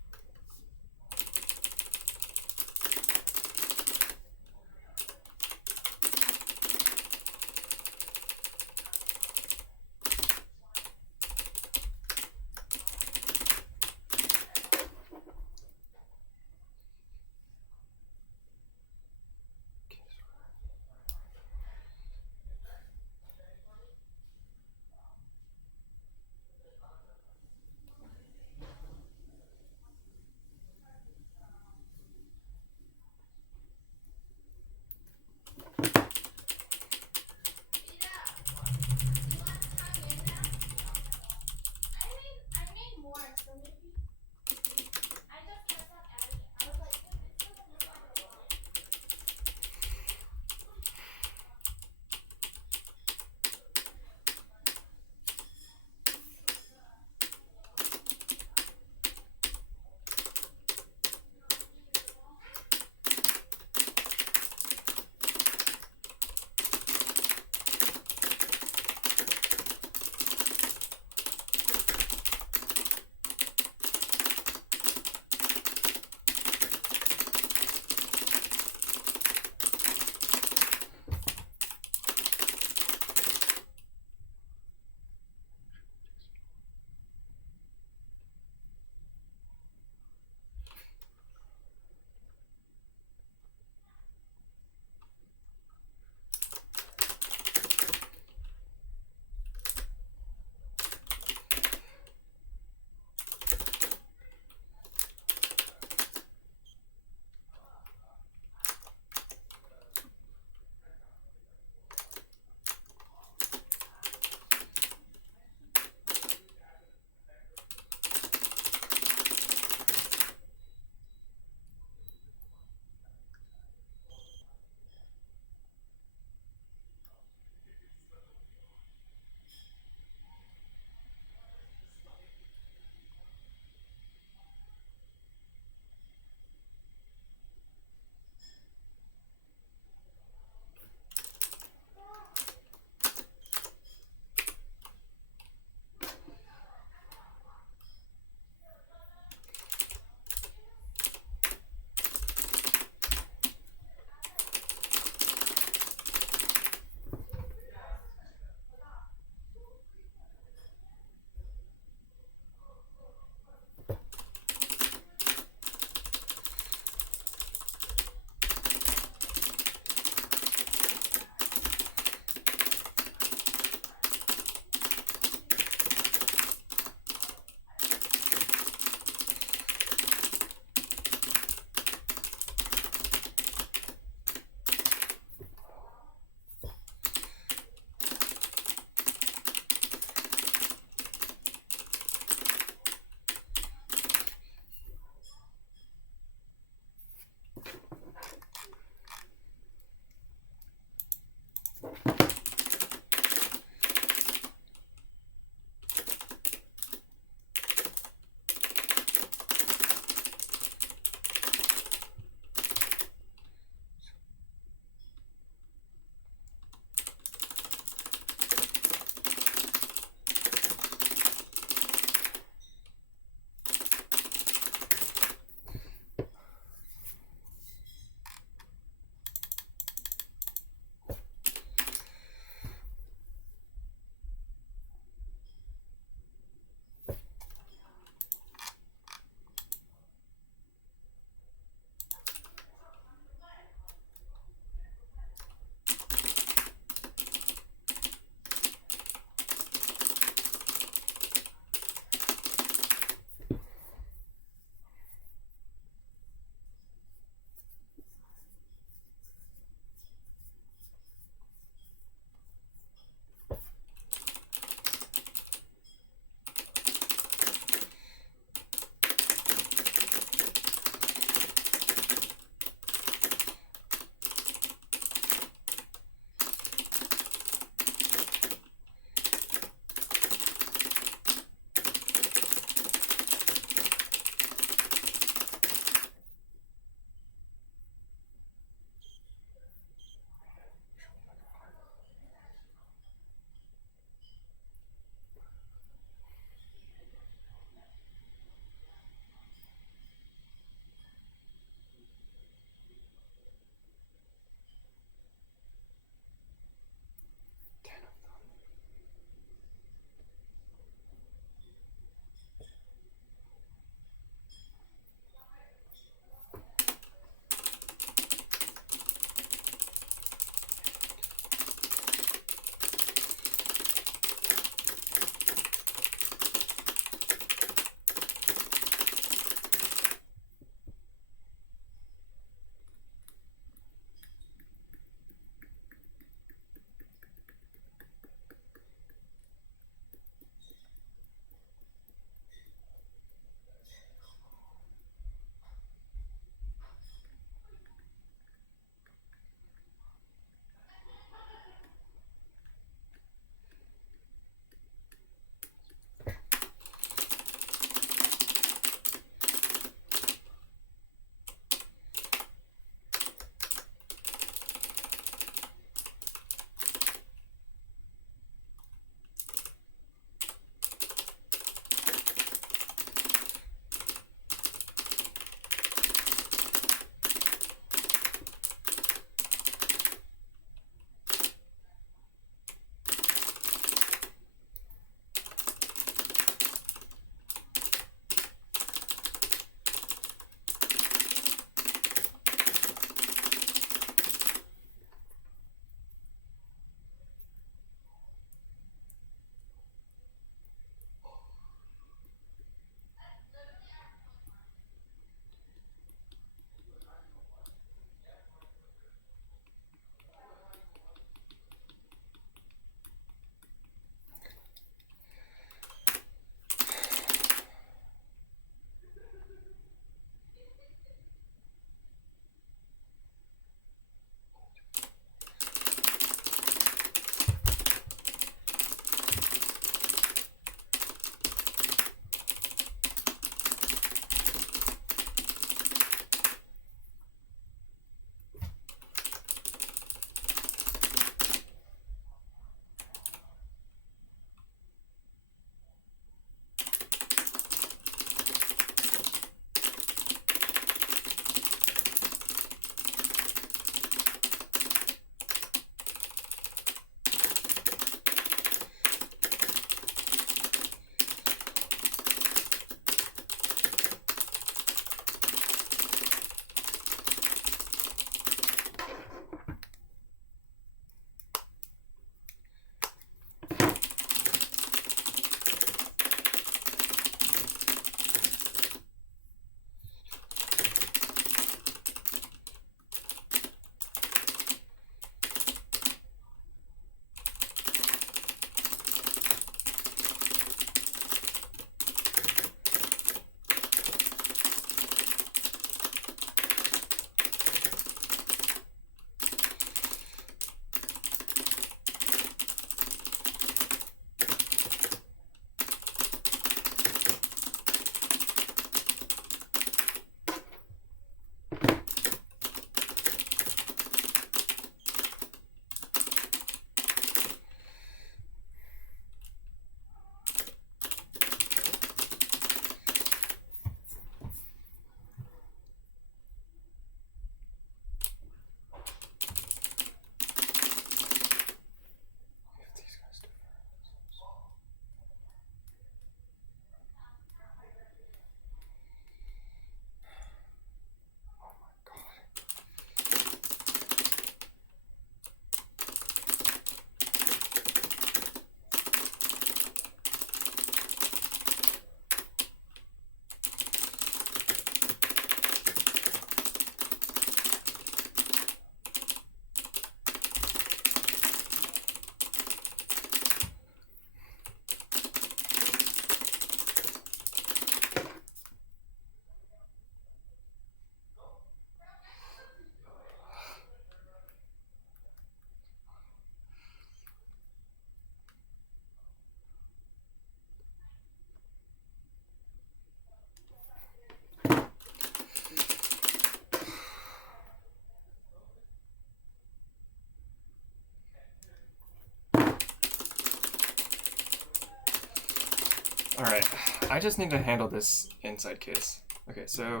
Alright, I just need to handle this inside case. Okay, so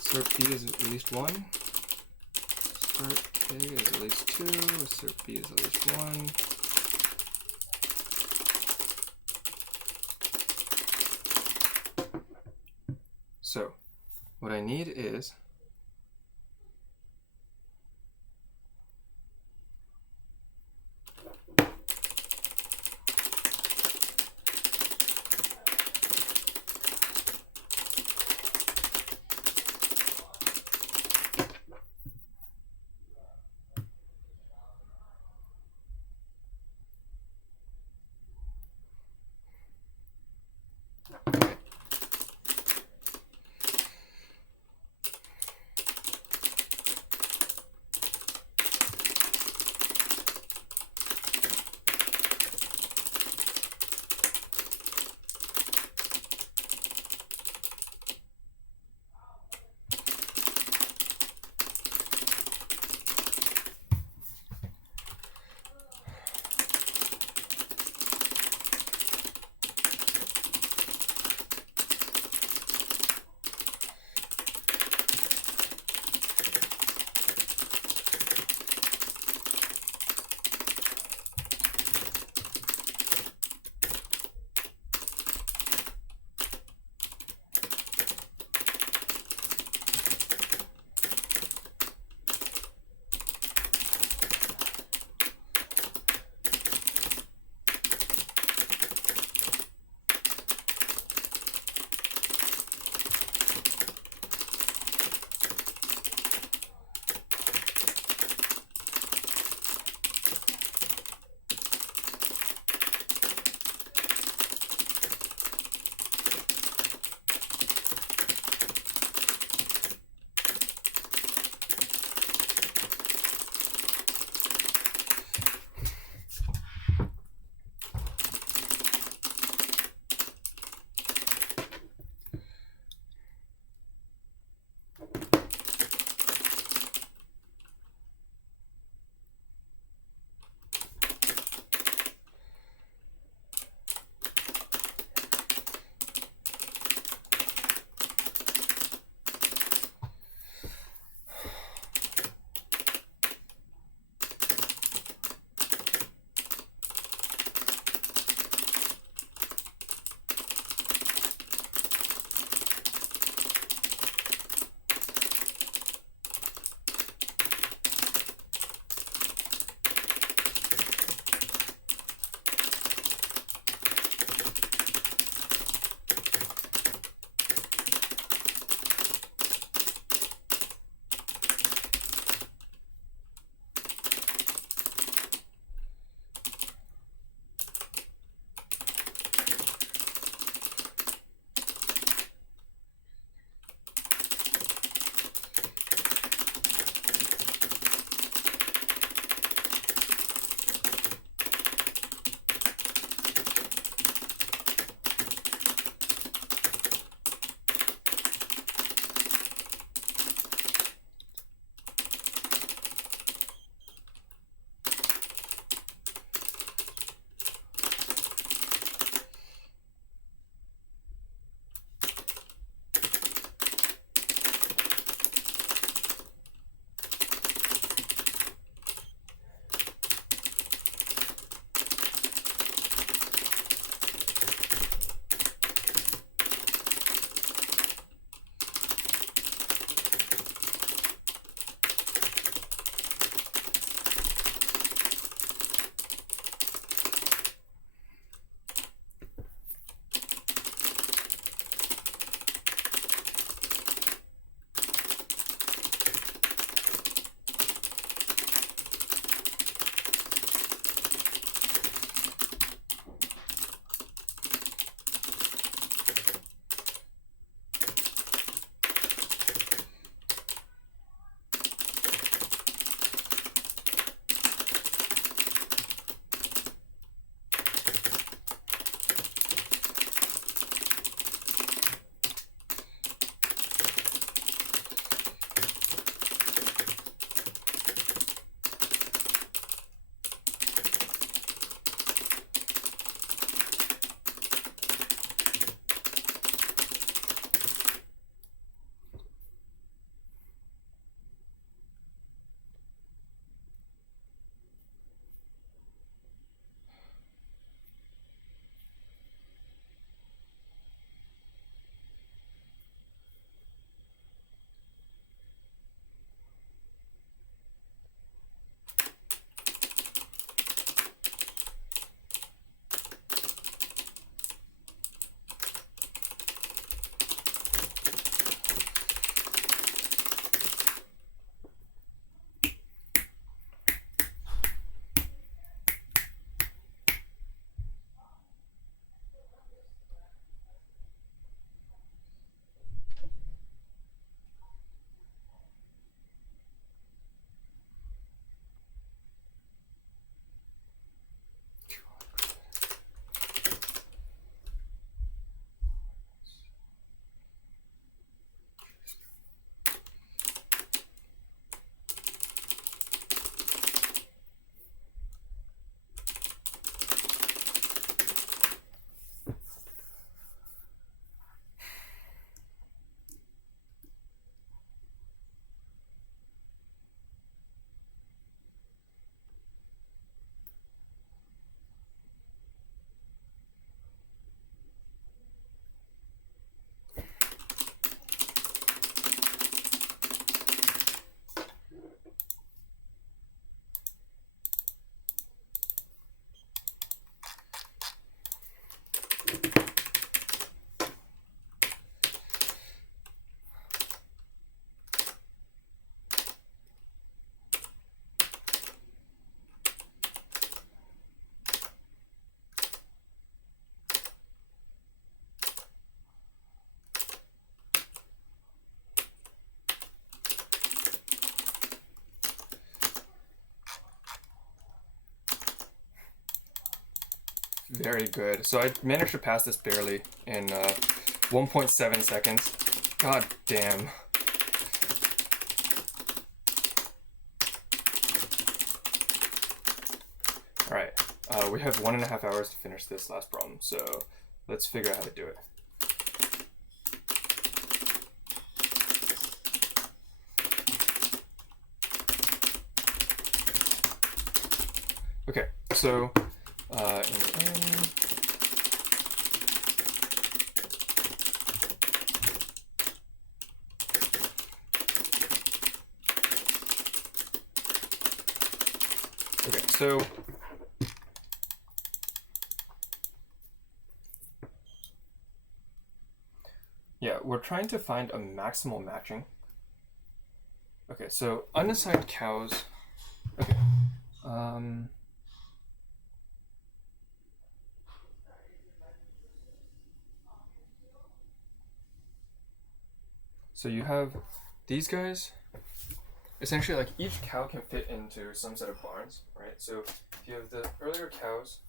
assert B is at least 1. Assert K is at least 2. Assert B is at least 1. So, what I need is very good. So I managed to pass this barely in 1.7 seconds. God damn. Alright, we have 1.5 hours to finish this last problem, so let's figure out how to do it. Okay, so okay, so yeah, we're trying to find a maximal matching. Okay, so unassigned cows. Okay. So you have these guys. Essentially, like each cow can fit into some set of barns, right? So if you have the earlier cows,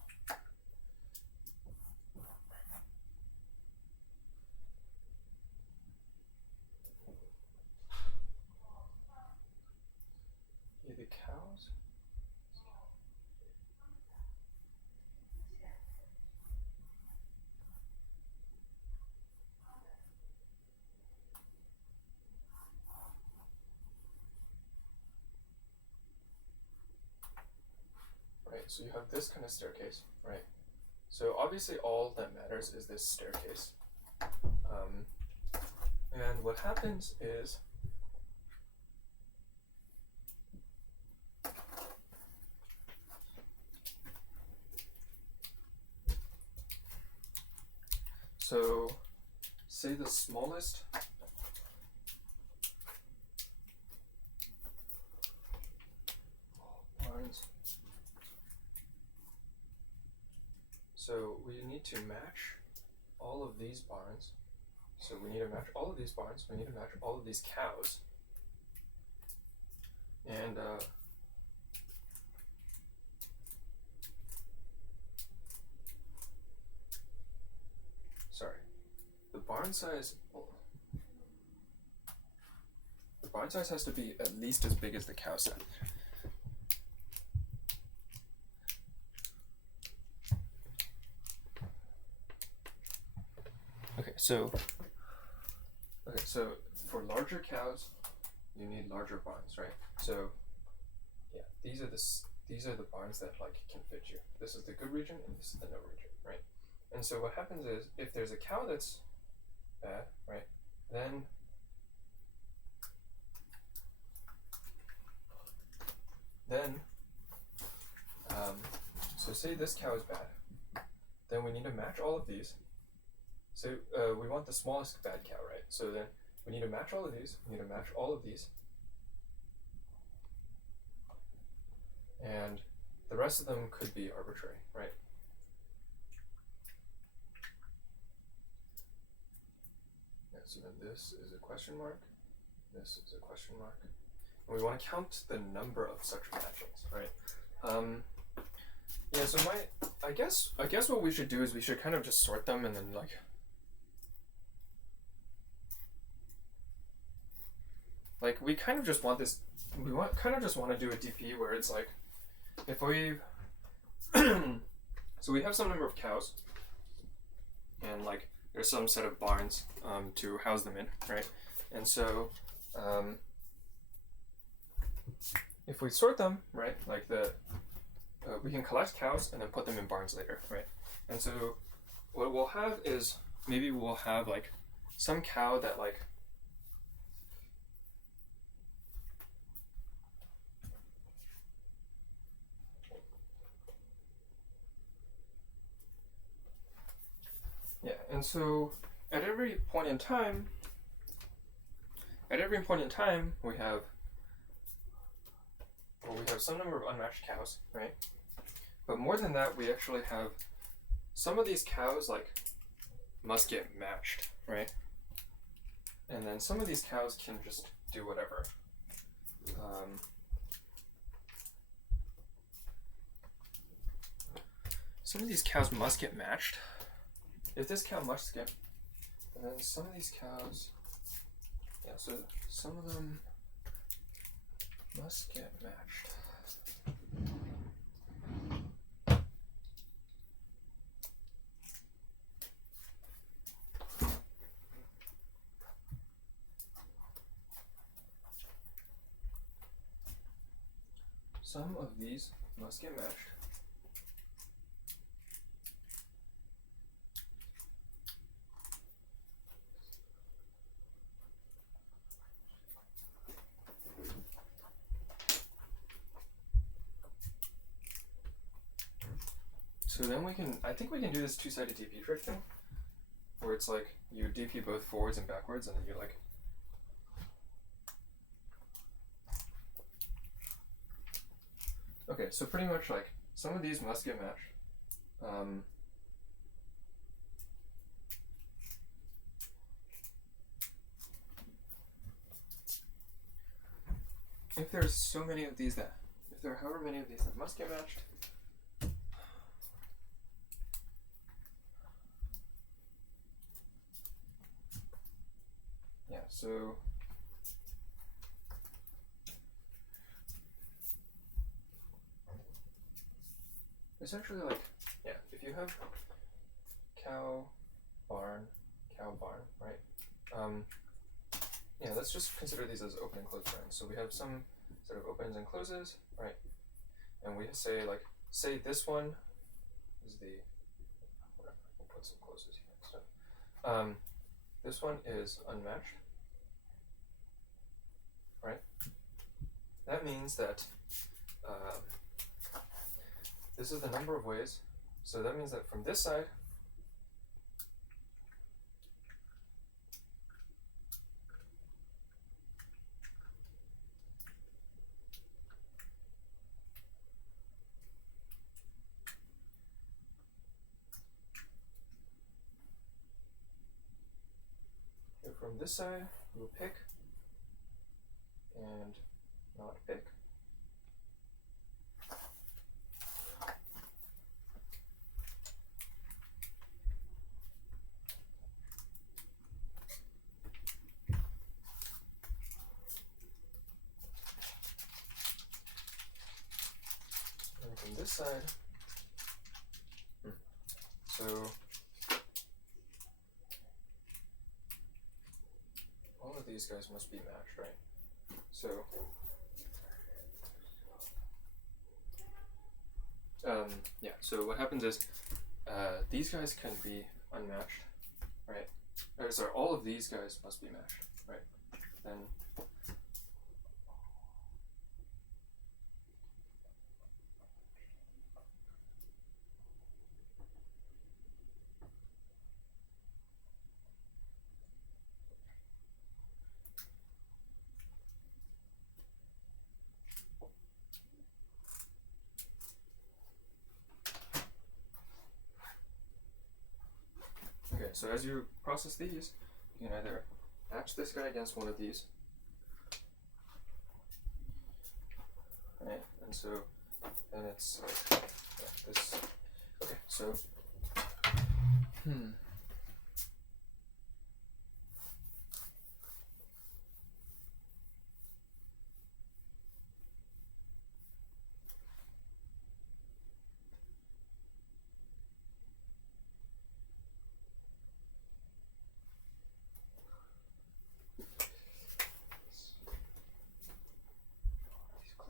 the cows. Right, so you have this kind of staircase, right? So obviously all that matters is this staircase. And what happens is so say the smallest barns. So we need to match all of these barns. So we need to match all of these barns. We need to match all of these cows. And sorry, the barn size has to be at least as big as the cow size. Okay, so for larger cows, you need larger barns, right? So yeah, these are the barns that like can fit you. This is the good region and this is the no region, right? And so what happens is if there's a cow that's bad, right, then so say this cow is bad, then we need to match all of these. So we want the smallest bad cow, right? So then we need to match all of these, we need to match all of these. And the rest of them could be arbitrary, right? Yeah, so then this is a question mark, this is a question mark. And we want to count the number of such matchings, right? Yeah, so I guess what we should do is we should kind of just sort them and then like we kind of just want this, kind of just want to do a DP where it's like, if we, so we have some number of cows, and like there's some set of barns to house them in, right? And so if we sort them, right, like we can collect cows and then put them in barns later, right? And so what we'll have is maybe we'll have like some cow that like and so at every point in time we have some number of unmatched cows, right? But more than that, we actually have some of these cows like must get matched, right? And then some of these cows can just do whatever. some of these cows must get matched. If this cow must get, and then some of these cows, yeah, so some of them must get matched. Some of these must get matched. So then I think we can do this two-sided DP trick thing, where it's like you DP both forwards and backwards, and then you like, okay, so pretty much like some of these must get matched. If there's so many of these if there are however many of these that must get matched, yeah, so essentially like, yeah, if you have cow, barn, right? Yeah, let's just consider these as open and closed brackets. So we have some sort of opens and closes, right? And we say like, say this one is the, whatever, we'll put some closes here instead. This one is unmatched, right? That means that this is the number of ways. So that means that from this side, we'll pick and not pick. And from this side, so all of these guys must be matched, right? So yeah, so what happens is these guys can be unmatched, right? Or sorry, all of these guys must be matched, right? Then okay, so as you process these, you can either match this guy against one of these, right? And so then it's like, yeah, this. Okay, so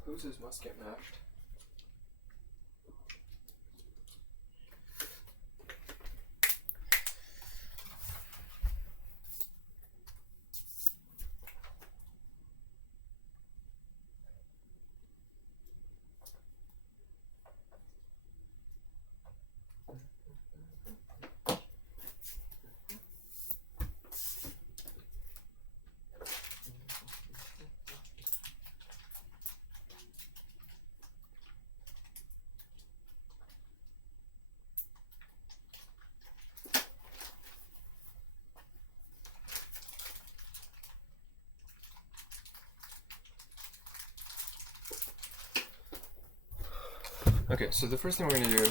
closes must get matched. Okay, so the first thing we're going to do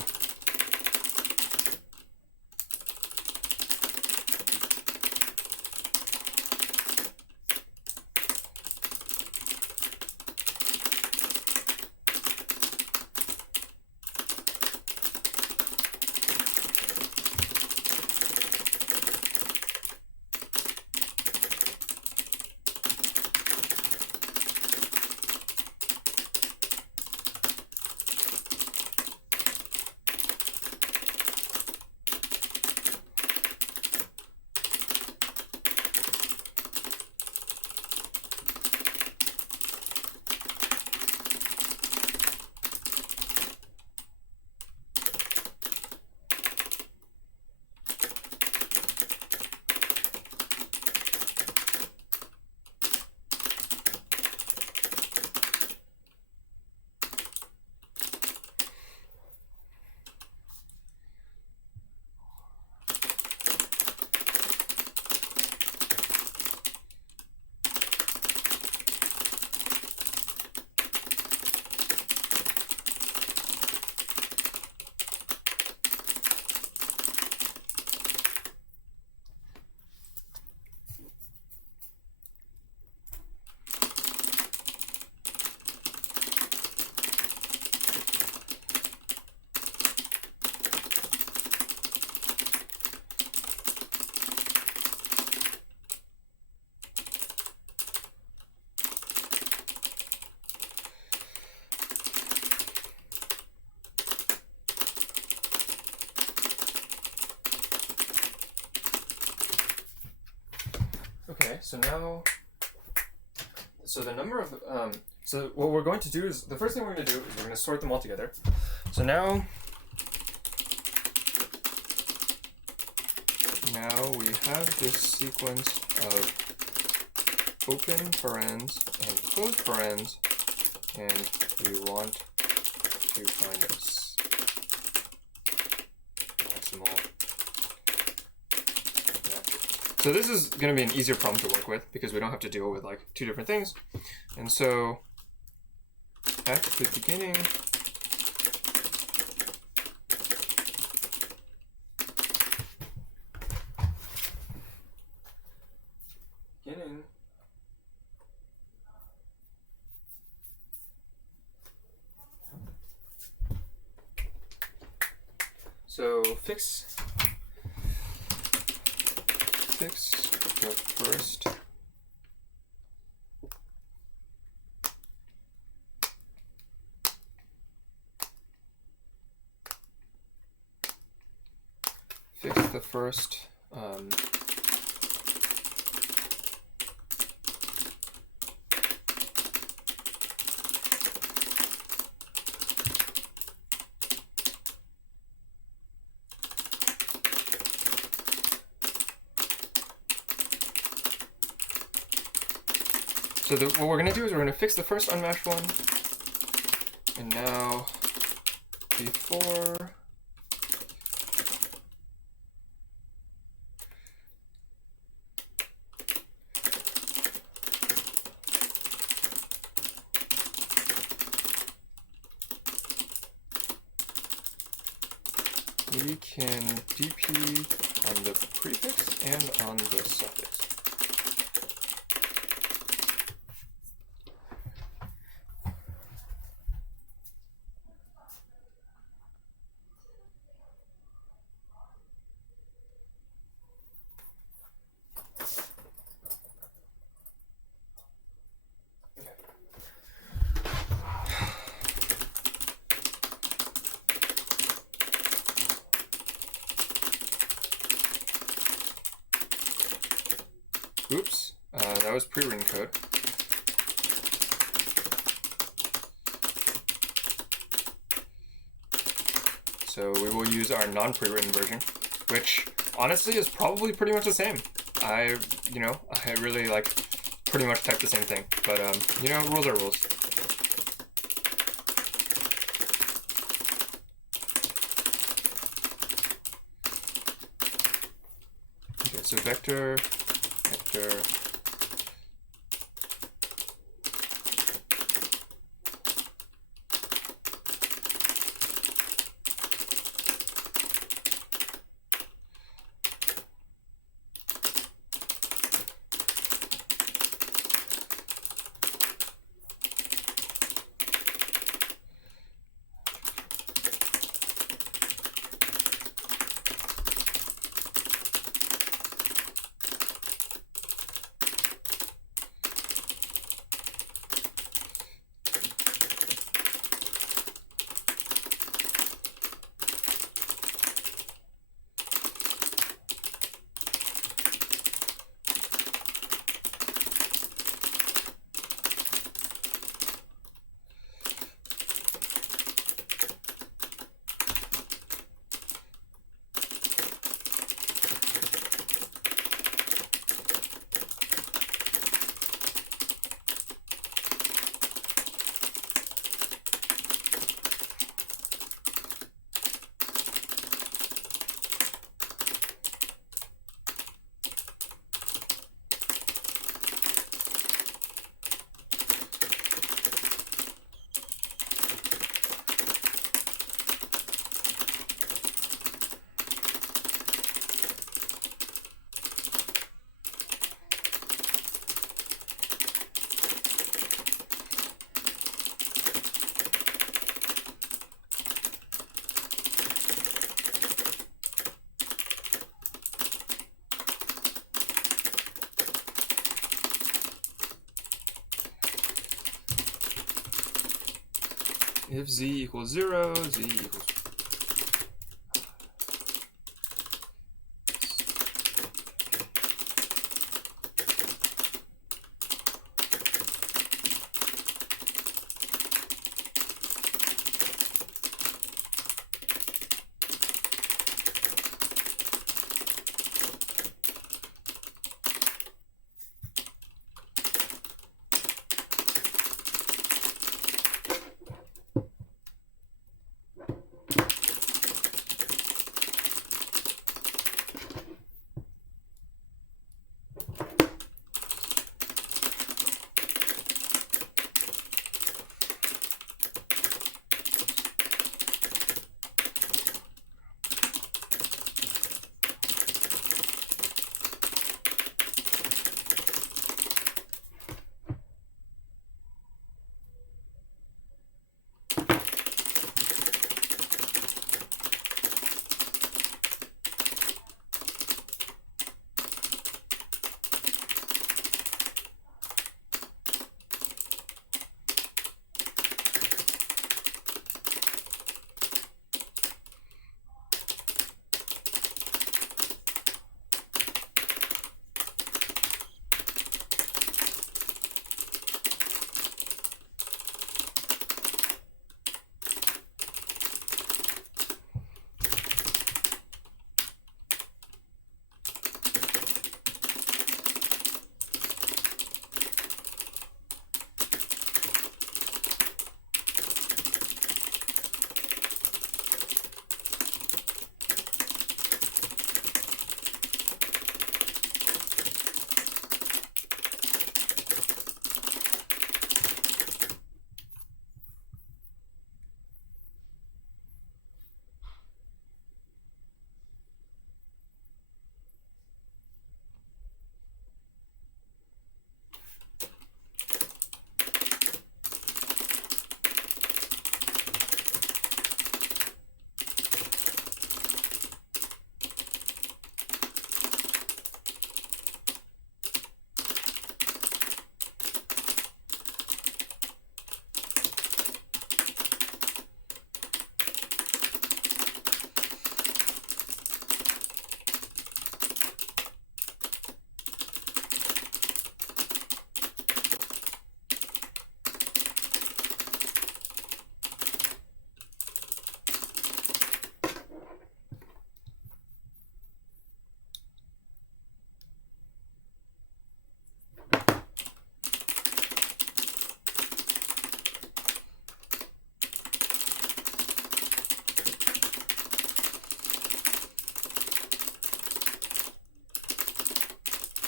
Okay, so now, so the number of, so what we're going to do is, the first thing we're going to do is we're going to sort them all together. So now we have this sequence of open parens and closed parens, and we want to find its maximal match. So this is going to be an easier problem to work with because we don't have to deal with like two different things. And so back to the beginning, so fix the first so what we're going to do is we're going to fix the first unmatched one, and now before we can dp on the prefix and on the suffix. Oops, that was pre-written code. So we will use our non-pre-written version, which honestly is probably pretty much the same. I really like pretty much type the same thing, but rules are rules. Okay, so vector. If z equals 0, z equals...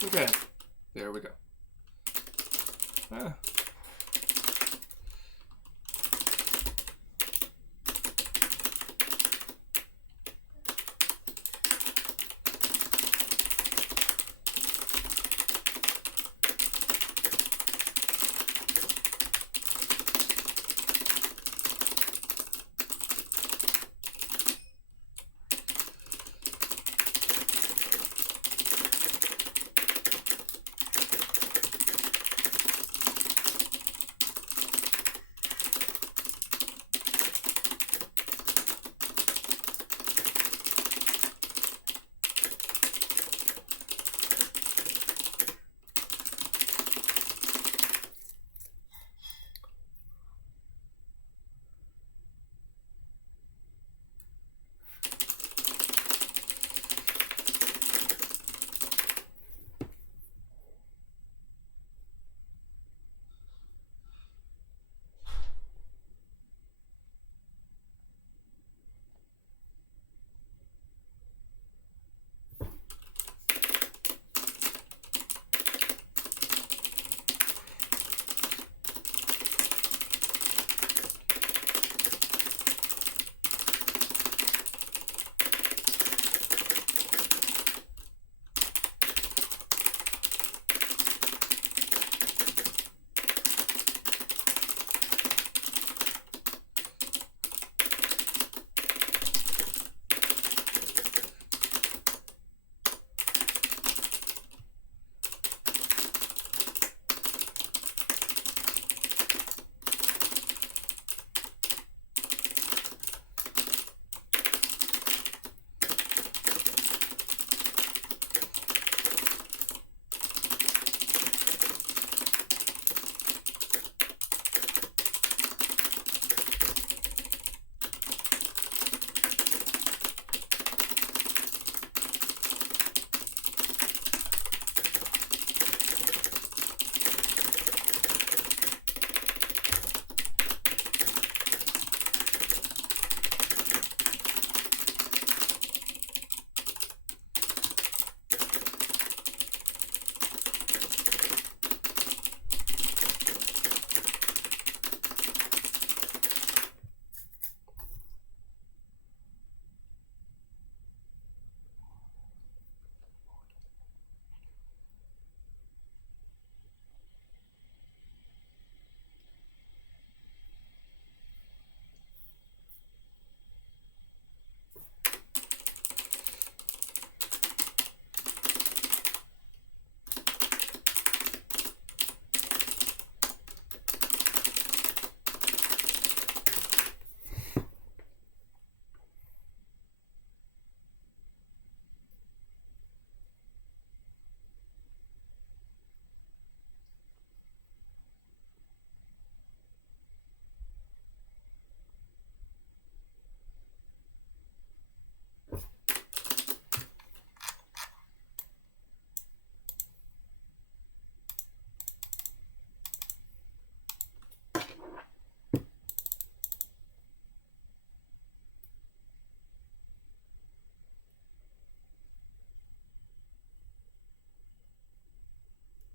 Okay, there we go. Ah.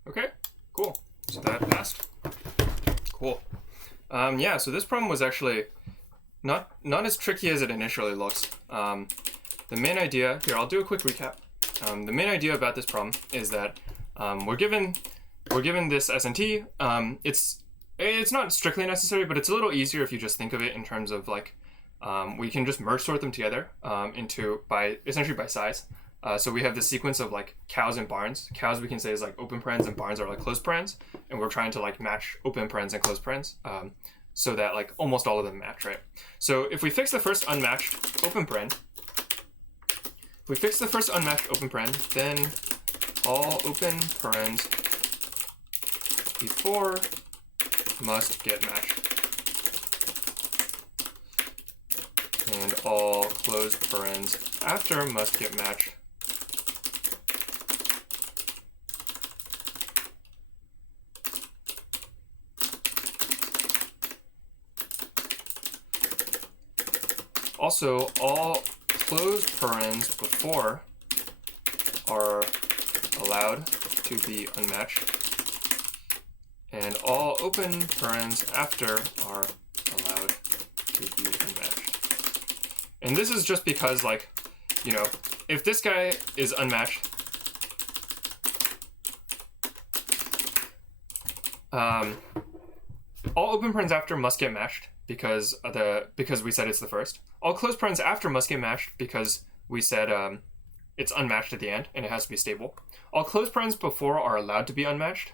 Okay, cool. So that passed. Cool. Yeah, so this problem was actually not as tricky as it initially looks. The main idea here, I'll do a quick recap. The main idea about this problem is that we're given this SNT. It's not strictly necessary, but it's a little easier if you just think of it in terms of like we can just merge sort them together essentially by size. So we have this sequence of like cows and barns. Cows we can say is like open parens and barns are like closed parens, and we're trying to like match open parens and closed parens so that like almost all of them match, right? So if we fix the first unmatched open paren, then all open parens before must get matched, and all closed parens after must get matched. Also, all closed parens before are allowed to be unmatched, and all open parens after are allowed to be unmatched. And this is just because, like, you know, if this guy is unmatched, all open parens after must get matched because we said it's the first. All closed parens after must get matched because we said it's unmatched at the end and it has to be stable. All closed parens before are allowed to be unmatched.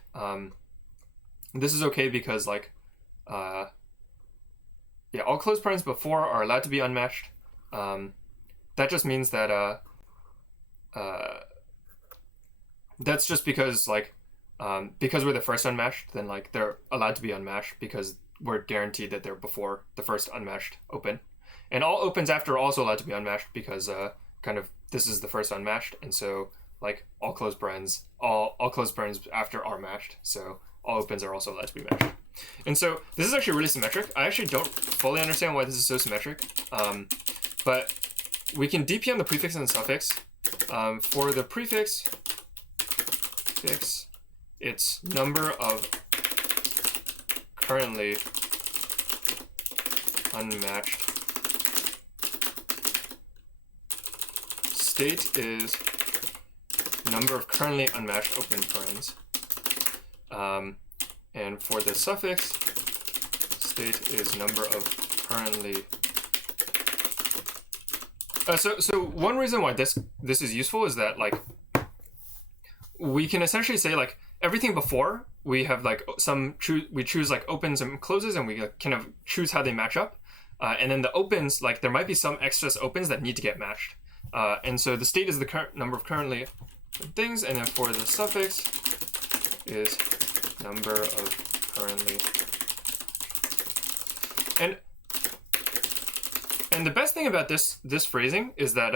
This is okay because, like, all closed parens before are allowed to be unmatched. That just means that that's just because, like, because we're the first unmatched, then, like, they're allowed to be unmatched because we're guaranteed that they're before the first unmatched open. And all opens after are also allowed to be unmatched because kind of this is the first unmatched, and so, like, all closed parens after are matched, so all opens are also allowed to be matched. And so this is actually really symmetric. I actually don't fully understand why this is so symmetric, but we can DP on the prefix and the suffix. For the prefix, it's number of currently unmatched. State is number of currently unmatched open parens. And for the suffix, state is number of currently. So one reason why this is useful is that, like, we can essentially say, like, everything before we have, like, we choose, like, opens and closes, and we kind of choose how they match up. And then the opens, like, there might be some excess opens that need to get matched. And so the state is the current number of currently things, and then for the suffix is number of currently. And the best thing about this phrasing is that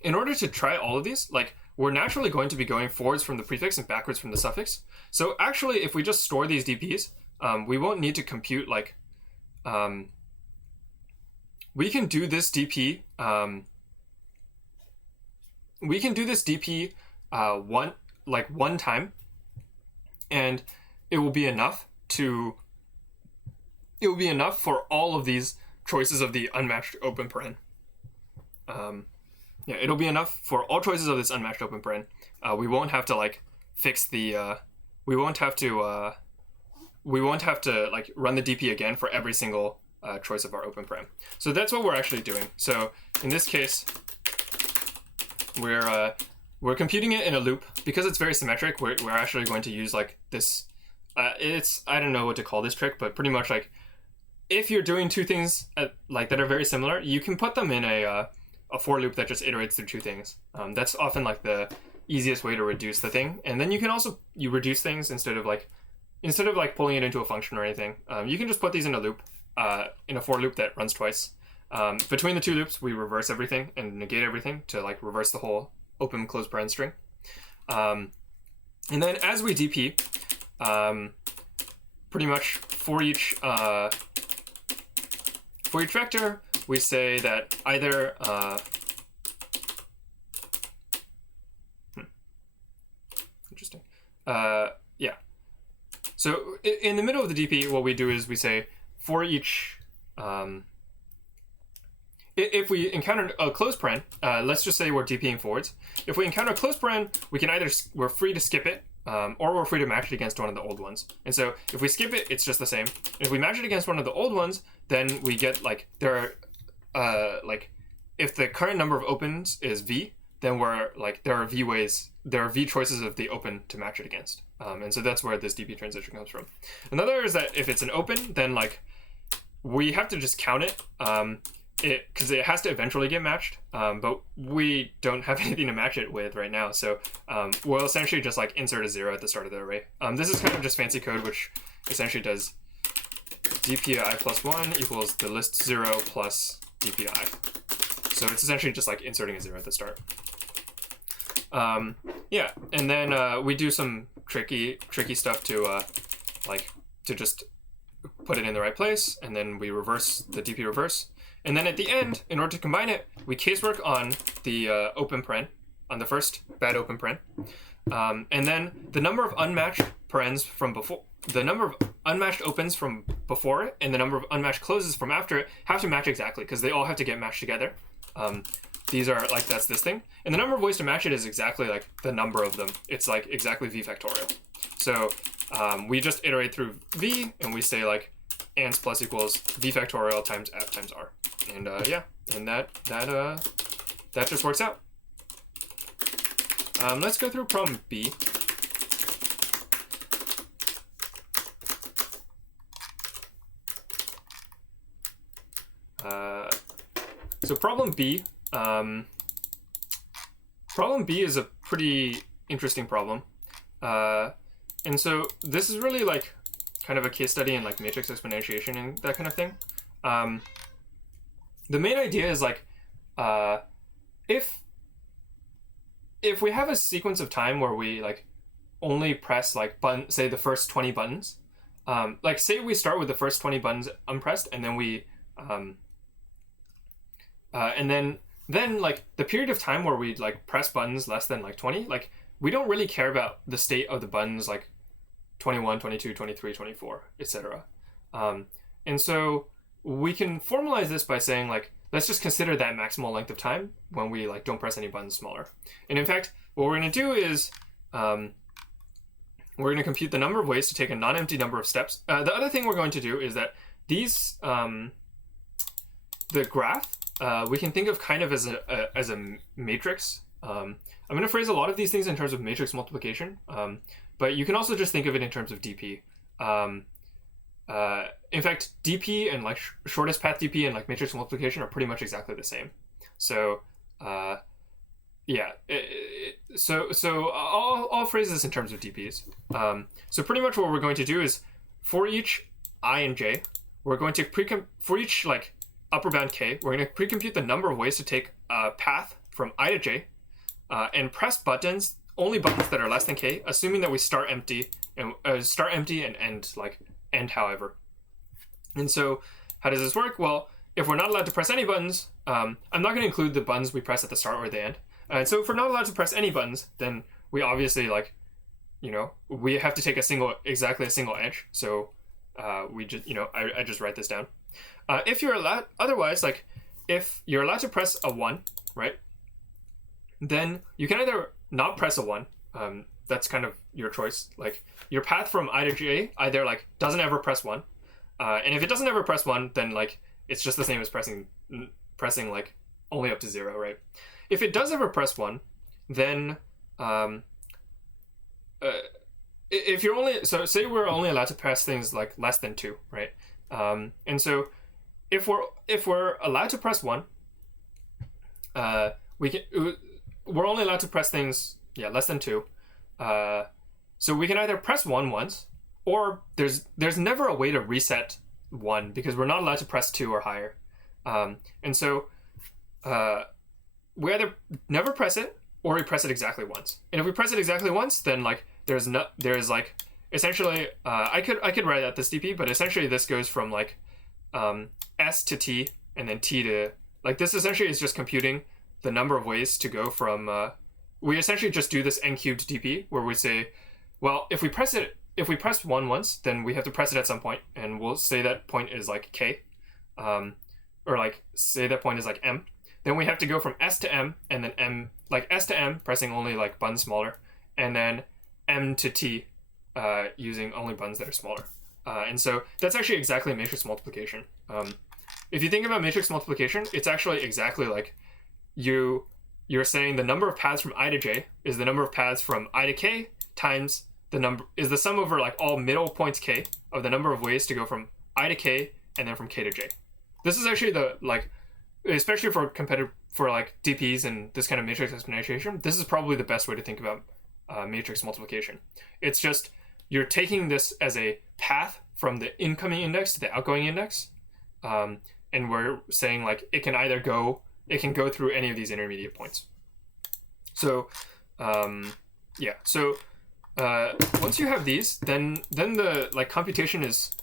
in order to try all of these, like, we're naturally going to be going forwards from the prefix and backwards from the suffix. So actually, if we just store these DPs, we won't need to compute, like, we can do this DP. We can do this DP one time, and it will be enough for all of these choices of the unmatched open paren. It'll be enough for all choices of this unmatched open paren. We won't have to, like, fix the. We won't have to like run the DP again for every single choice of our open paren. So that's what we're actually doing. So in this case, we're computing it in a loop because it's very symmetric. We're actually going to use, like, this. I don't know what to call this trick, but pretty much, like, if you're doing two things like that are very similar, you can put them in a for loop that just iterates through two things. That's often, like, the easiest way to reduce the thing. And then you can also reduce things instead of pulling it into a function or anything. You can just put these in a loop, in a for loop that runs twice. Between the two loops, we reverse everything and negate everything to, like, reverse the whole open closed paren string. And then as we DP, pretty much for each vector, we say that either interesting. So in the middle of the DP, what we do is we say for each if we encounter a closed paren, let's just say we're DPing forwards. If we encounter a closed paren, we're free to skip it, or we're free to match it against one of the old ones. And so if we skip it, it's just the same. If we match it against one of the old ones, then we get, like, there are if the current number of opens is V, then there are V choices of the open to match it against. And so that's where this DP transition comes from. Another is that if it's an open, then, like, we have to just count it. Because it has to eventually get matched, but we don't have anything to match it with right now, so we'll essentially just, like, insert a 0 at the start of the array. This is kind of just fancy code, which essentially does dpi plus 1 equals the list 0 plus dpi. So it's essentially just, like, inserting a 0 at the start. And then we do some tricky stuff to just put it in the right place, and then we reverse the DP reverse. And then at the end, in order to combine it, we casework on the open paren. on the first bad open paren. And then the number of unmatched parens from before, the number of unmatched opens from before it and the number of unmatched closes from after it have to match exactly because they all have to get matched together. These are like, that's this thing. And the number of ways to match it is exactly like the number of them. It's like exactly v factorial. So we just iterate through v and we say like ans plus equals v factorial times f times r. And yeah, and that just works out. Let's go through problem B. So problem B is a pretty interesting problem. And so this is really like kind of a case study in like matrix exponentiation and that kind of thing. The main idea is like, if we have a sequence of time where we like only press like say the first 20 buttons, like say we start with the first 20 buttons unpressed and then we, and then like the period of time where we like press buttons less than like 20, like we don't really care about the state of the buttons like 21, 22, 23, 24, etc. And so we can formalize this by saying like, let's just consider that maximal length of time when we like don't press any buttons smaller. And in fact, what we're going to do is we're going to compute the number of ways to take a non-empty number of steps. The other thing we're going to do is that these the graph we can think of kind of as a matrix. I'm going to phrase a lot of these things in terms of matrix multiplication, but you can also just think of it in terms of DP. In fact, DP and like shortest path DP and like matrix multiplication are pretty much exactly the same. So yeah, so I'll phrase this in terms of DPs. So pretty much what we're going to do is for each I and j, we're going to for each like upper bound k, we're going to pre-compute the number of ways to take a path from I to j, and press buttons, only buttons that are less than k, assuming that we start empty and end however. And so how does this work? Well, if we're not allowed to press any buttons, I'm not going to include the buttons we press at the start or the end. And so if we're not allowed to press any buttons, then we obviously like, we have to take exactly a single edge. So we just, I just write this down. If you're allowed, otherwise, like if you're allowed to press a 1, right, then you can either not press a 1. That's kind of your choice. Like your path from I to j either like doesn't ever press 1. And if it doesn't ever press 1, then like it's just the same as pressing like only up to 0, right? If it does ever press 1, then if you're only, so say we're only allowed to press things like less than 2, right? And so if we're allowed to press 1, we're only allowed to press things less than 2. So we can either press 1 once, or there's never a way to reset 1 because we're not allowed to press 2 or higher. And so we either never press it or we press it exactly once. And if we press it exactly once, then like there's like essentially I could write out this DP, but essentially this goes from like S to T and then T to, like, this essentially is just computing the number of ways to go from we essentially just do this n cubed DP where we say, well, if we press 1 once, then we have to press it at some point, and we'll say that point is like k, or like say that point is like m. Then we have to go from S to M, and then M, like S to M, pressing only like buttons smaller, and then M to T, using only buttons that are smaller. And so that's actually exactly matrix multiplication. If you think about matrix multiplication, it's actually exactly like you're saying the number of paths from I to j is the number of paths from I to k times the number is the sum over like all middle points k of the number of ways to go from I to k and then from k to j. This is actually the, like, especially for like DPs and this kind of matrix exponentiation, this is probably the best way to think about matrix multiplication. It's just you're taking this as a path from the incoming index to the outgoing index, and we're saying like it can go through any of these intermediate points. So once you have these, then the like computation is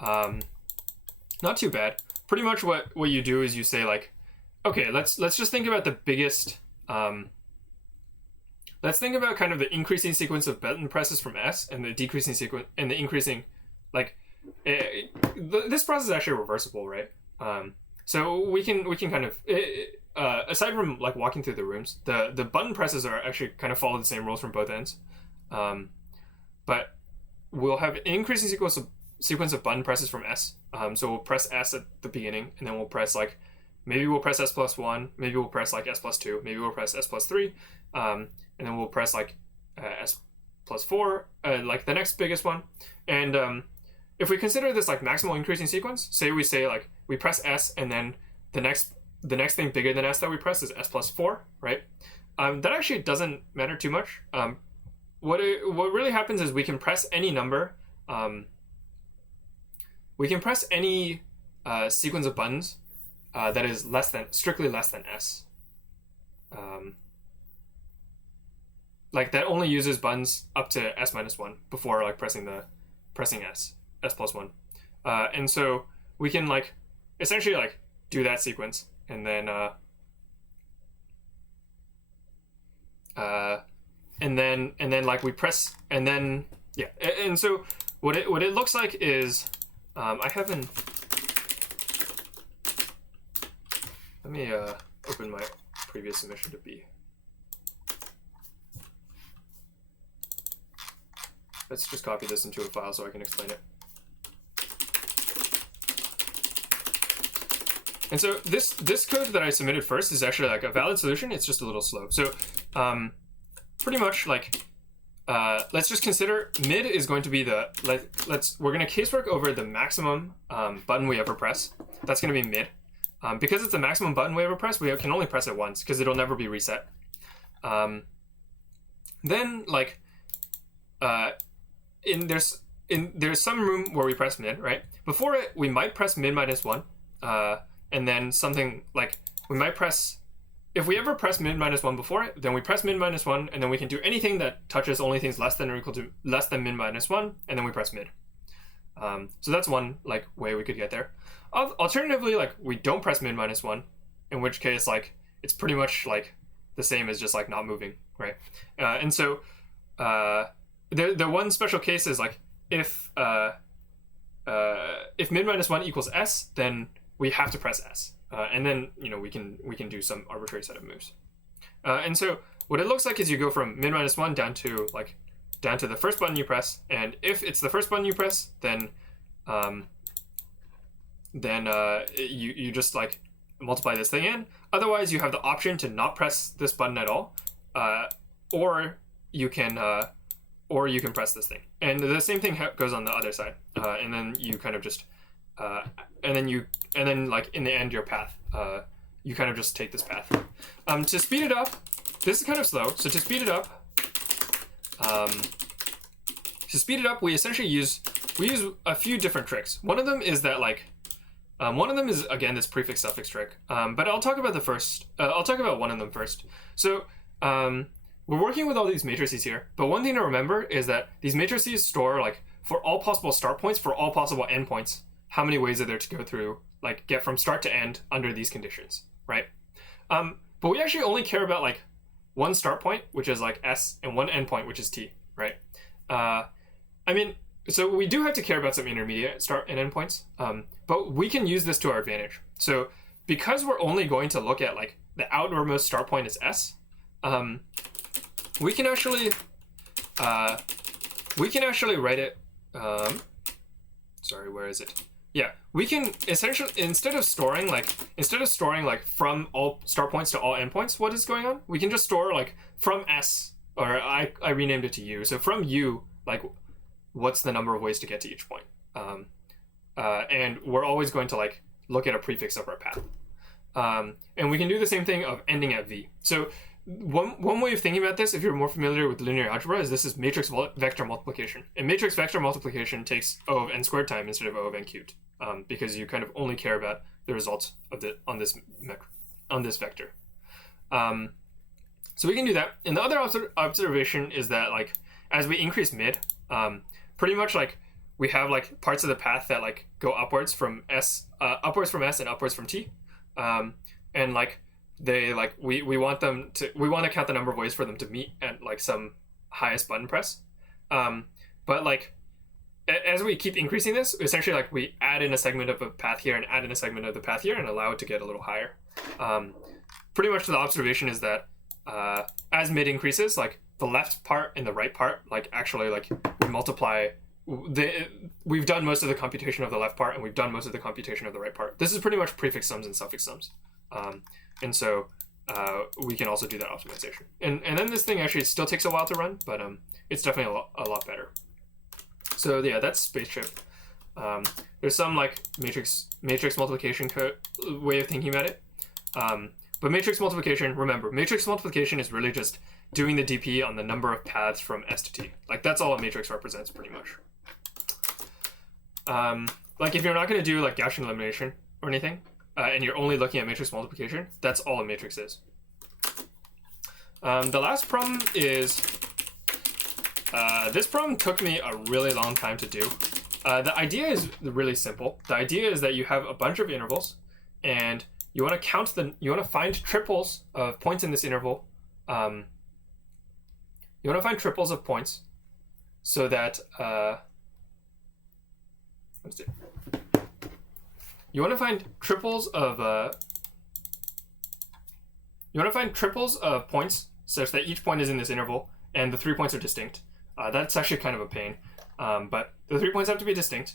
not too bad. Pretty much what you do is you say like, okay, let's just think about the biggest let's think about kind of the increasing sequence of button presses from S and the decreasing sequence and the increasing, like, this process is actually reversible, right? So we can kind of, aside from like walking through the rooms, the button presses are actually kind of follow the same rules from both ends. But we'll have an increasing sequence of button presses from S. So we'll press S at the beginning, and then we'll press like, maybe we'll press S plus 1, maybe we'll press like S plus 2, maybe we'll press S plus 3, and then we'll press like S plus 4, like the next biggest one. And if we consider this like maximal increasing sequence, say like we press S and then the next thing bigger than S that we press is S plus 4, right? That actually doesn't matter too much. What really happens is we can press any number. We can press any sequence of buttons that is strictly less than S. Like that only uses buttons up to S minus 1 before like pressing S plus 1. And so we can like essentially like do that sequence, and then like we press, and then yeah, and so what it looks like is I haven't. Let me open my previous submission to B. Let's just copy this into a file so I can explain it. And so this code that I submitted first is actually like a valid solution. It's just a little slow. So pretty much like let's just consider mid is going to be we're going to casework over the maximum button we ever press. That's going to be mid. Because it's the maximum button we ever press, we can only press it once because it'll never be reset. Then like there's some room where we press mid, right? Before it, we might press mid minus 1, and then something like we might press. If we ever press mid minus 1 before it, then we press mid minus 1, and then we can do anything that touches only things less than or equal to less than mid minus 1, and then we press mid. So that's one like way we could get there. Alternatively, like we don't press mid minus 1, in which case like it's pretty much like the same as just like not moving, right? And so the one special case is like if mid minus 1 equals S, then we have to press S, and then we can do some arbitrary set of moves. And so what it looks like is you go from mid minus 1 down to the first button you press, and if it's the first button you press, then you just like multiply this thing in. Otherwise, you have the option to not press this button at all, or you can press this thing. And the same thing goes on the other side. And then you kind of just and then like in the end your path, you kind of just take this path. To speed it up, this is kind of slow. So to speed it up, we essentially use a few different tricks. One of them is that like one of them is again this prefix suffix trick. But I'll talk about one of them first. So we're working with all these matrices here, but one thing to remember is that these matrices store like for all possible start points, for all possible end points, how many ways are there to go through, like get from start to end under these conditions, right? But we actually only care about like one start point, which is like S, and one end point, which is T, right? I mean, so we do have to care about some intermediate start and end points, but we can use this to our advantage. So because we're only going to look at like the outermost start point is S, we can actually write it. Sorry, where is it? Yeah, we can essentially instead of storing like from all start points to all endpoints, what is going on? We can just store like from S, or I renamed it to U. So from U, like what's the number of ways to get to each point? And we're always going to like look at a prefix of our path. And we can do the same thing of ending at V. So one way of thinking about this, if you're more familiar with linear algebra, is this is matrix vector multiplication. And matrix vector multiplication takes O of n squared time instead of O of n cubed, because you kind of only care about the results of on this vector. So we can do that. And the other observation is that like as we increase mid, pretty much like we have like parts of the path that like go upwards from S and upwards from T, and like they like we want to count the number of ways for them to meet at like some highest button press. But like as we keep increasing this, essentially like we add in a segment of a path here and add in a segment of the path here and allow it to get a little higher. Pretty much the observation is that as mid increases, like the left part and the right part, like actually like we multiply. We've done most of the computation of the left part and we've done most of the computation of the right part. This is pretty much prefix sums and suffix sums. And so we can also do that optimization. And then this thing actually still takes a while to run, but it's definitely a lot better. So yeah, that's Spaceship. There's some like matrix multiplication way of thinking about it. But matrix multiplication, remember, matrix multiplication is really just doing the DP on the number of paths from S to T. Like that's all a matrix represents pretty much. Like if you're not going to do like Gaussian elimination or anything, and you're only looking at matrix multiplication, that's all a matrix is. The last problem is, this problem took me a really long time to do. The idea is really simple. The idea is that you have a bunch of intervals, and you want to find triples of points in this interval. You want to find triples of points, so that let's see. You want to find triples of points such that each point is in this interval and the 3 points are distinct. That's actually kind of a pain, but the 3 points have to be distinct.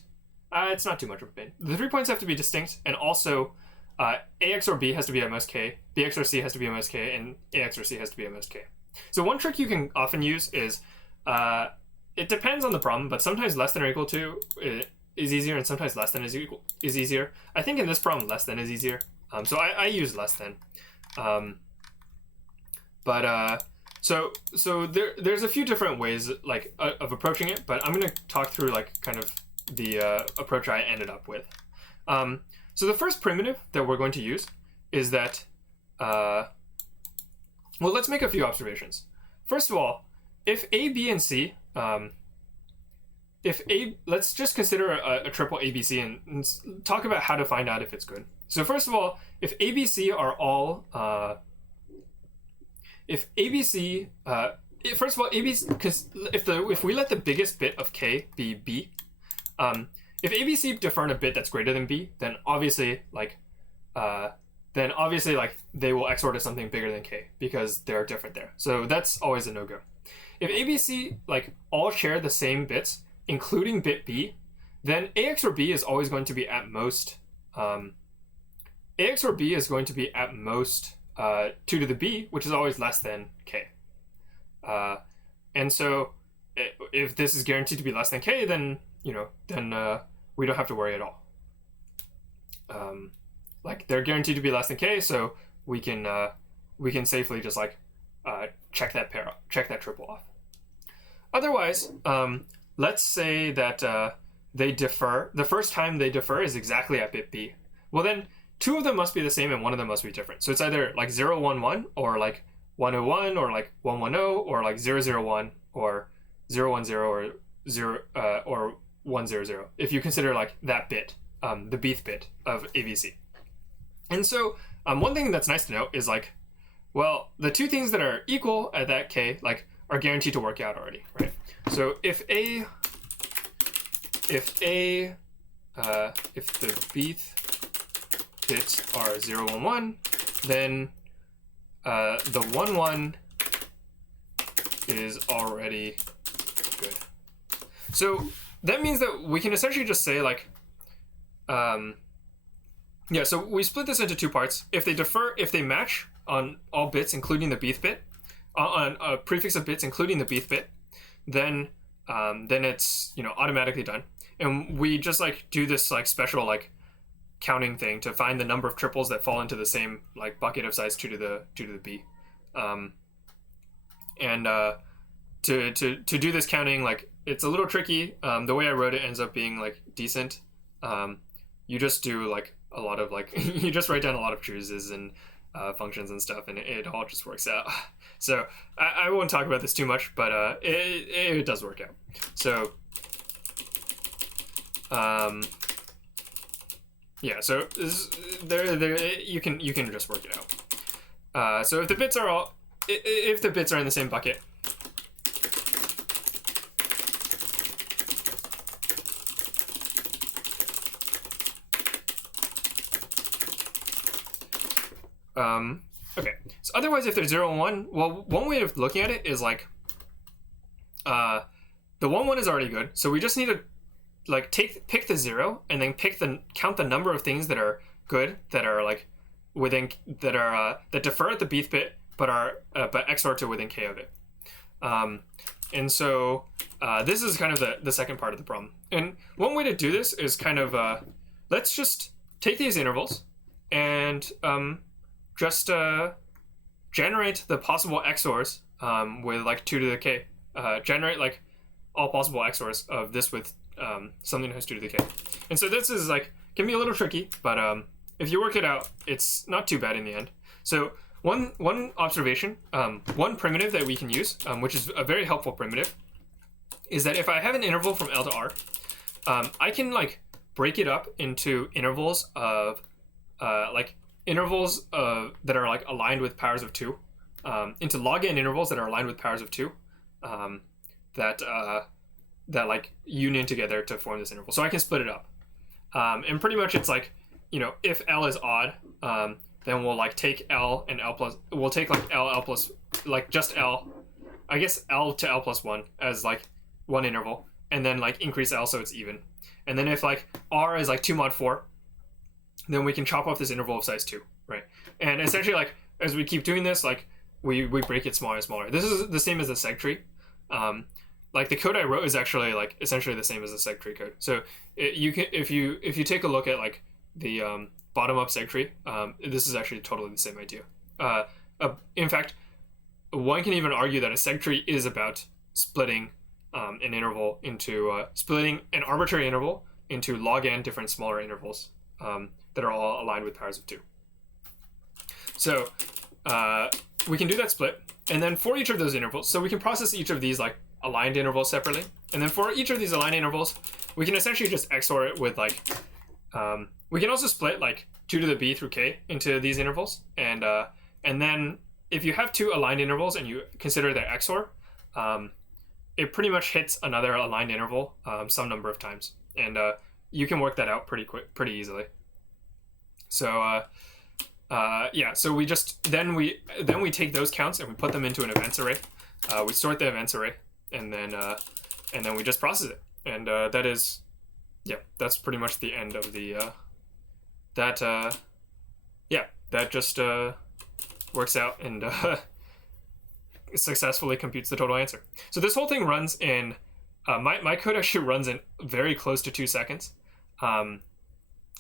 It's not too much of a pain. The 3 points have to be distinct, and also AX or B has to be at most K, BX or C has to be at most K, and AX or C has to be at most K. So one trick you can often use is, it depends on the problem, but sometimes less than or equal to is easier, and sometimes less than is easier. I think in this problem, less than is easier. So I use less than. So there's a few different ways like of approaching it, but I'm gonna talk through like kind of the approach I ended up with. So the first primitive that we're going to use is that, well, let's make a few observations. First of all, if A, B, and C, let's just consider a triple ABC and talk about how to find out if it's good. So first of all, if ABC are all, first of all, ABC, because if we let the biggest bit of K be B, if ABC differ in a bit that's greater than B, then obviously like they will XOR to something bigger than K because they're different there. So that's always a no-go. If ABC like all share the same bits, including bit B, then AX or B is always going to be at most 2 to the B, which is always less than K. And so if this is guaranteed to be less than K, then we don't have to worry at all. Like they're guaranteed to be less than K, so we can safely just like check that triple off. Otherwise, let's say that they differ. The first time they differ is exactly at bit B. Well, then 2 of them must be the same and 1 of them must be different. So it's either like 0, 1, 1, or like 101, or like 1, 1, 0, or like 0, 0, 1, or 0, 1, 0, or 0, or 1, 0, 0. If you consider like that bit, the bth bit of ABC. And so one thing that's nice to note is like, well, the 2 things that are equal at that K like are guaranteed to work out already, right? So if the bth bits are 0, 1, 1, then the 1, 1 is already good. So that means that we can essentially just say like, yeah, so we split this into 2 parts. If they match on all bits, including the bth bit, on a prefix of bits, including the bth bit, then it's automatically done. And we just like do this like special like counting thing to find the number of triples that fall into the same like bucket of size 2 to the B. To do this counting, like it's a little tricky. The way I wrote it ends up being like decent. You just do like a lot of like you just write down a lot of chooses and functions and stuff, and it all just works out. So I won't talk about this too much, but it does work out. So yeah, so there you can just work it out. So if the bits are all, if the bits are in the same bucket, okay. So otherwise, if there's 0 and 1, well, one way of looking at it is like, the 1 1 is already good, so we just need to like pick the 0 and then count the number of things that are good, that are like within, that defer at the bth bit but are but XOR to within k of it. And so this is kind of the second part of the problem. And one way to do this is kind of let's just take these intervals and just generate the possible XORs with like 2 to the k. Generate like all possible XORs of this with something that has 2 to the k. And so this is like, can be a little tricky, but if you work it out, it's not too bad in the end. So one observation, one primitive that we can use, which is a very helpful primitive, is that if I have an interval from L to R, I can like break it up into intervals of that are like aligned with powers of 2, into log n intervals that are aligned with powers of 2, that like union together to form this interval. So I can split it up, and pretty much it's like, you know, if L is odd, then we'll like take L and L plus, we'll take like L plus, like just L, I guess L to L plus 1 as like one interval, and then like increase L so it's even. And then if like R is like 2 mod 4, then we can chop off this interval of size 2, right? And essentially, like, as we keep doing this, like we break it smaller and smaller. This is the same as the seg tree. Like the code I wrote is actually like essentially the same as the seg tree code. So you can, if you take a look at like the bottom up seg tree, this is actually totally the same idea. In fact, one can even argue that a seg tree is about splitting an interval into splitting an arbitrary interval into log n different smaller intervals that are all aligned with powers of 2. So we can do that split, and then for each of those intervals, so we can process each of these like aligned intervals separately, and then for each of these aligned intervals, we can essentially just XOR it with like, we can also split like 2 to the b through k into these intervals, and then if you have 2 aligned intervals and you consider their XOR, it pretty much hits another aligned interval some number of times, and you can work that out pretty easily. So yeah, so we just then we take those counts and we put them into an events array. We sort the events array, and then we just process it, and that is, yeah, that's pretty much the end of the yeah, that just works out and successfully computes the total answer. So this whole thing runs in my code actually runs in very close to 2 seconds. And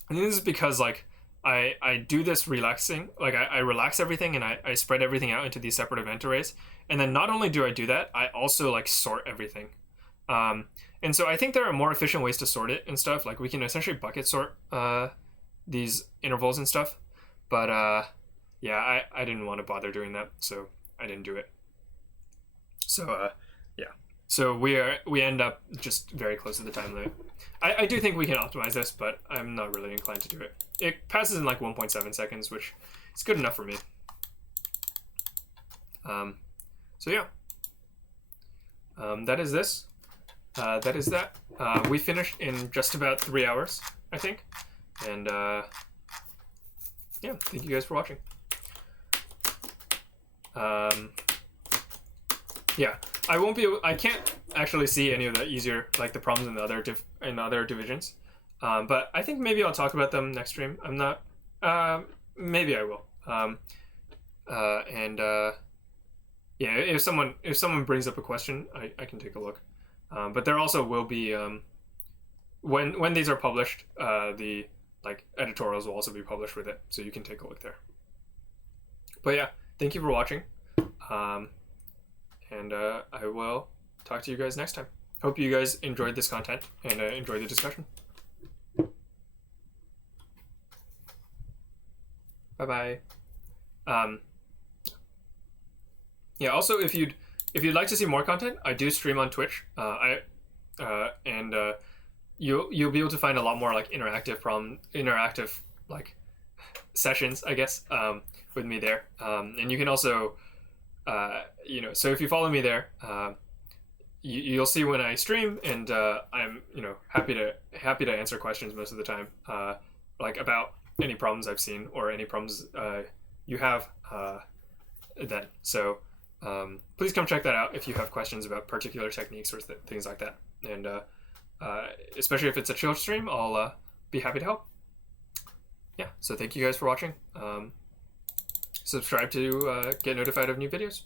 this is because like I do this relaxing, like I relax everything and I spread everything out into these separate event arrays. And then not only do I do that, I also like sort everything. And so I think there are more efficient ways to sort it and stuff. Like we can essentially bucket sort these intervals and stuff. But yeah, I didn't want to bother doing that, so I didn't do it. So yeah, so we end up just very close to the time limit. I do think we can optimize this, but I'm not really inclined to do it. It passes in like 1.7 seconds, which is good enough for me. So yeah, that is this. That is that. We finished in just about 3 hours, I think. And yeah, thank you guys for watching. Yeah, I can't actually see any of the easier, like the problems in the other divisions. But I think maybe I'll talk about them next stream. I'm not, maybe I will. Yeah, if someone brings up a question, I can take a look. But there also will be, when these are published, the like editorials will also be published with it, so you can take a look there. But yeah, thank you for watching. And I will talk to you guys next time. Hope you guys enjoyed this content and enjoyed the discussion. Bye bye. Yeah. Also, if you'd like to see more content, I do stream on Twitch. You'll be able to find a lot more like interactive like sessions, I guess, with me there. And you can also, so if you follow me there, you'll see when I stream, and I'm happy to answer questions most of the time, like about any problems I've seen or any problems you have then. So please come check that out if you have questions about particular techniques or things like that. And especially if it's a chill stream, I'll be happy to help. Yeah, so thank you guys for watching. Subscribe to get notified of new videos.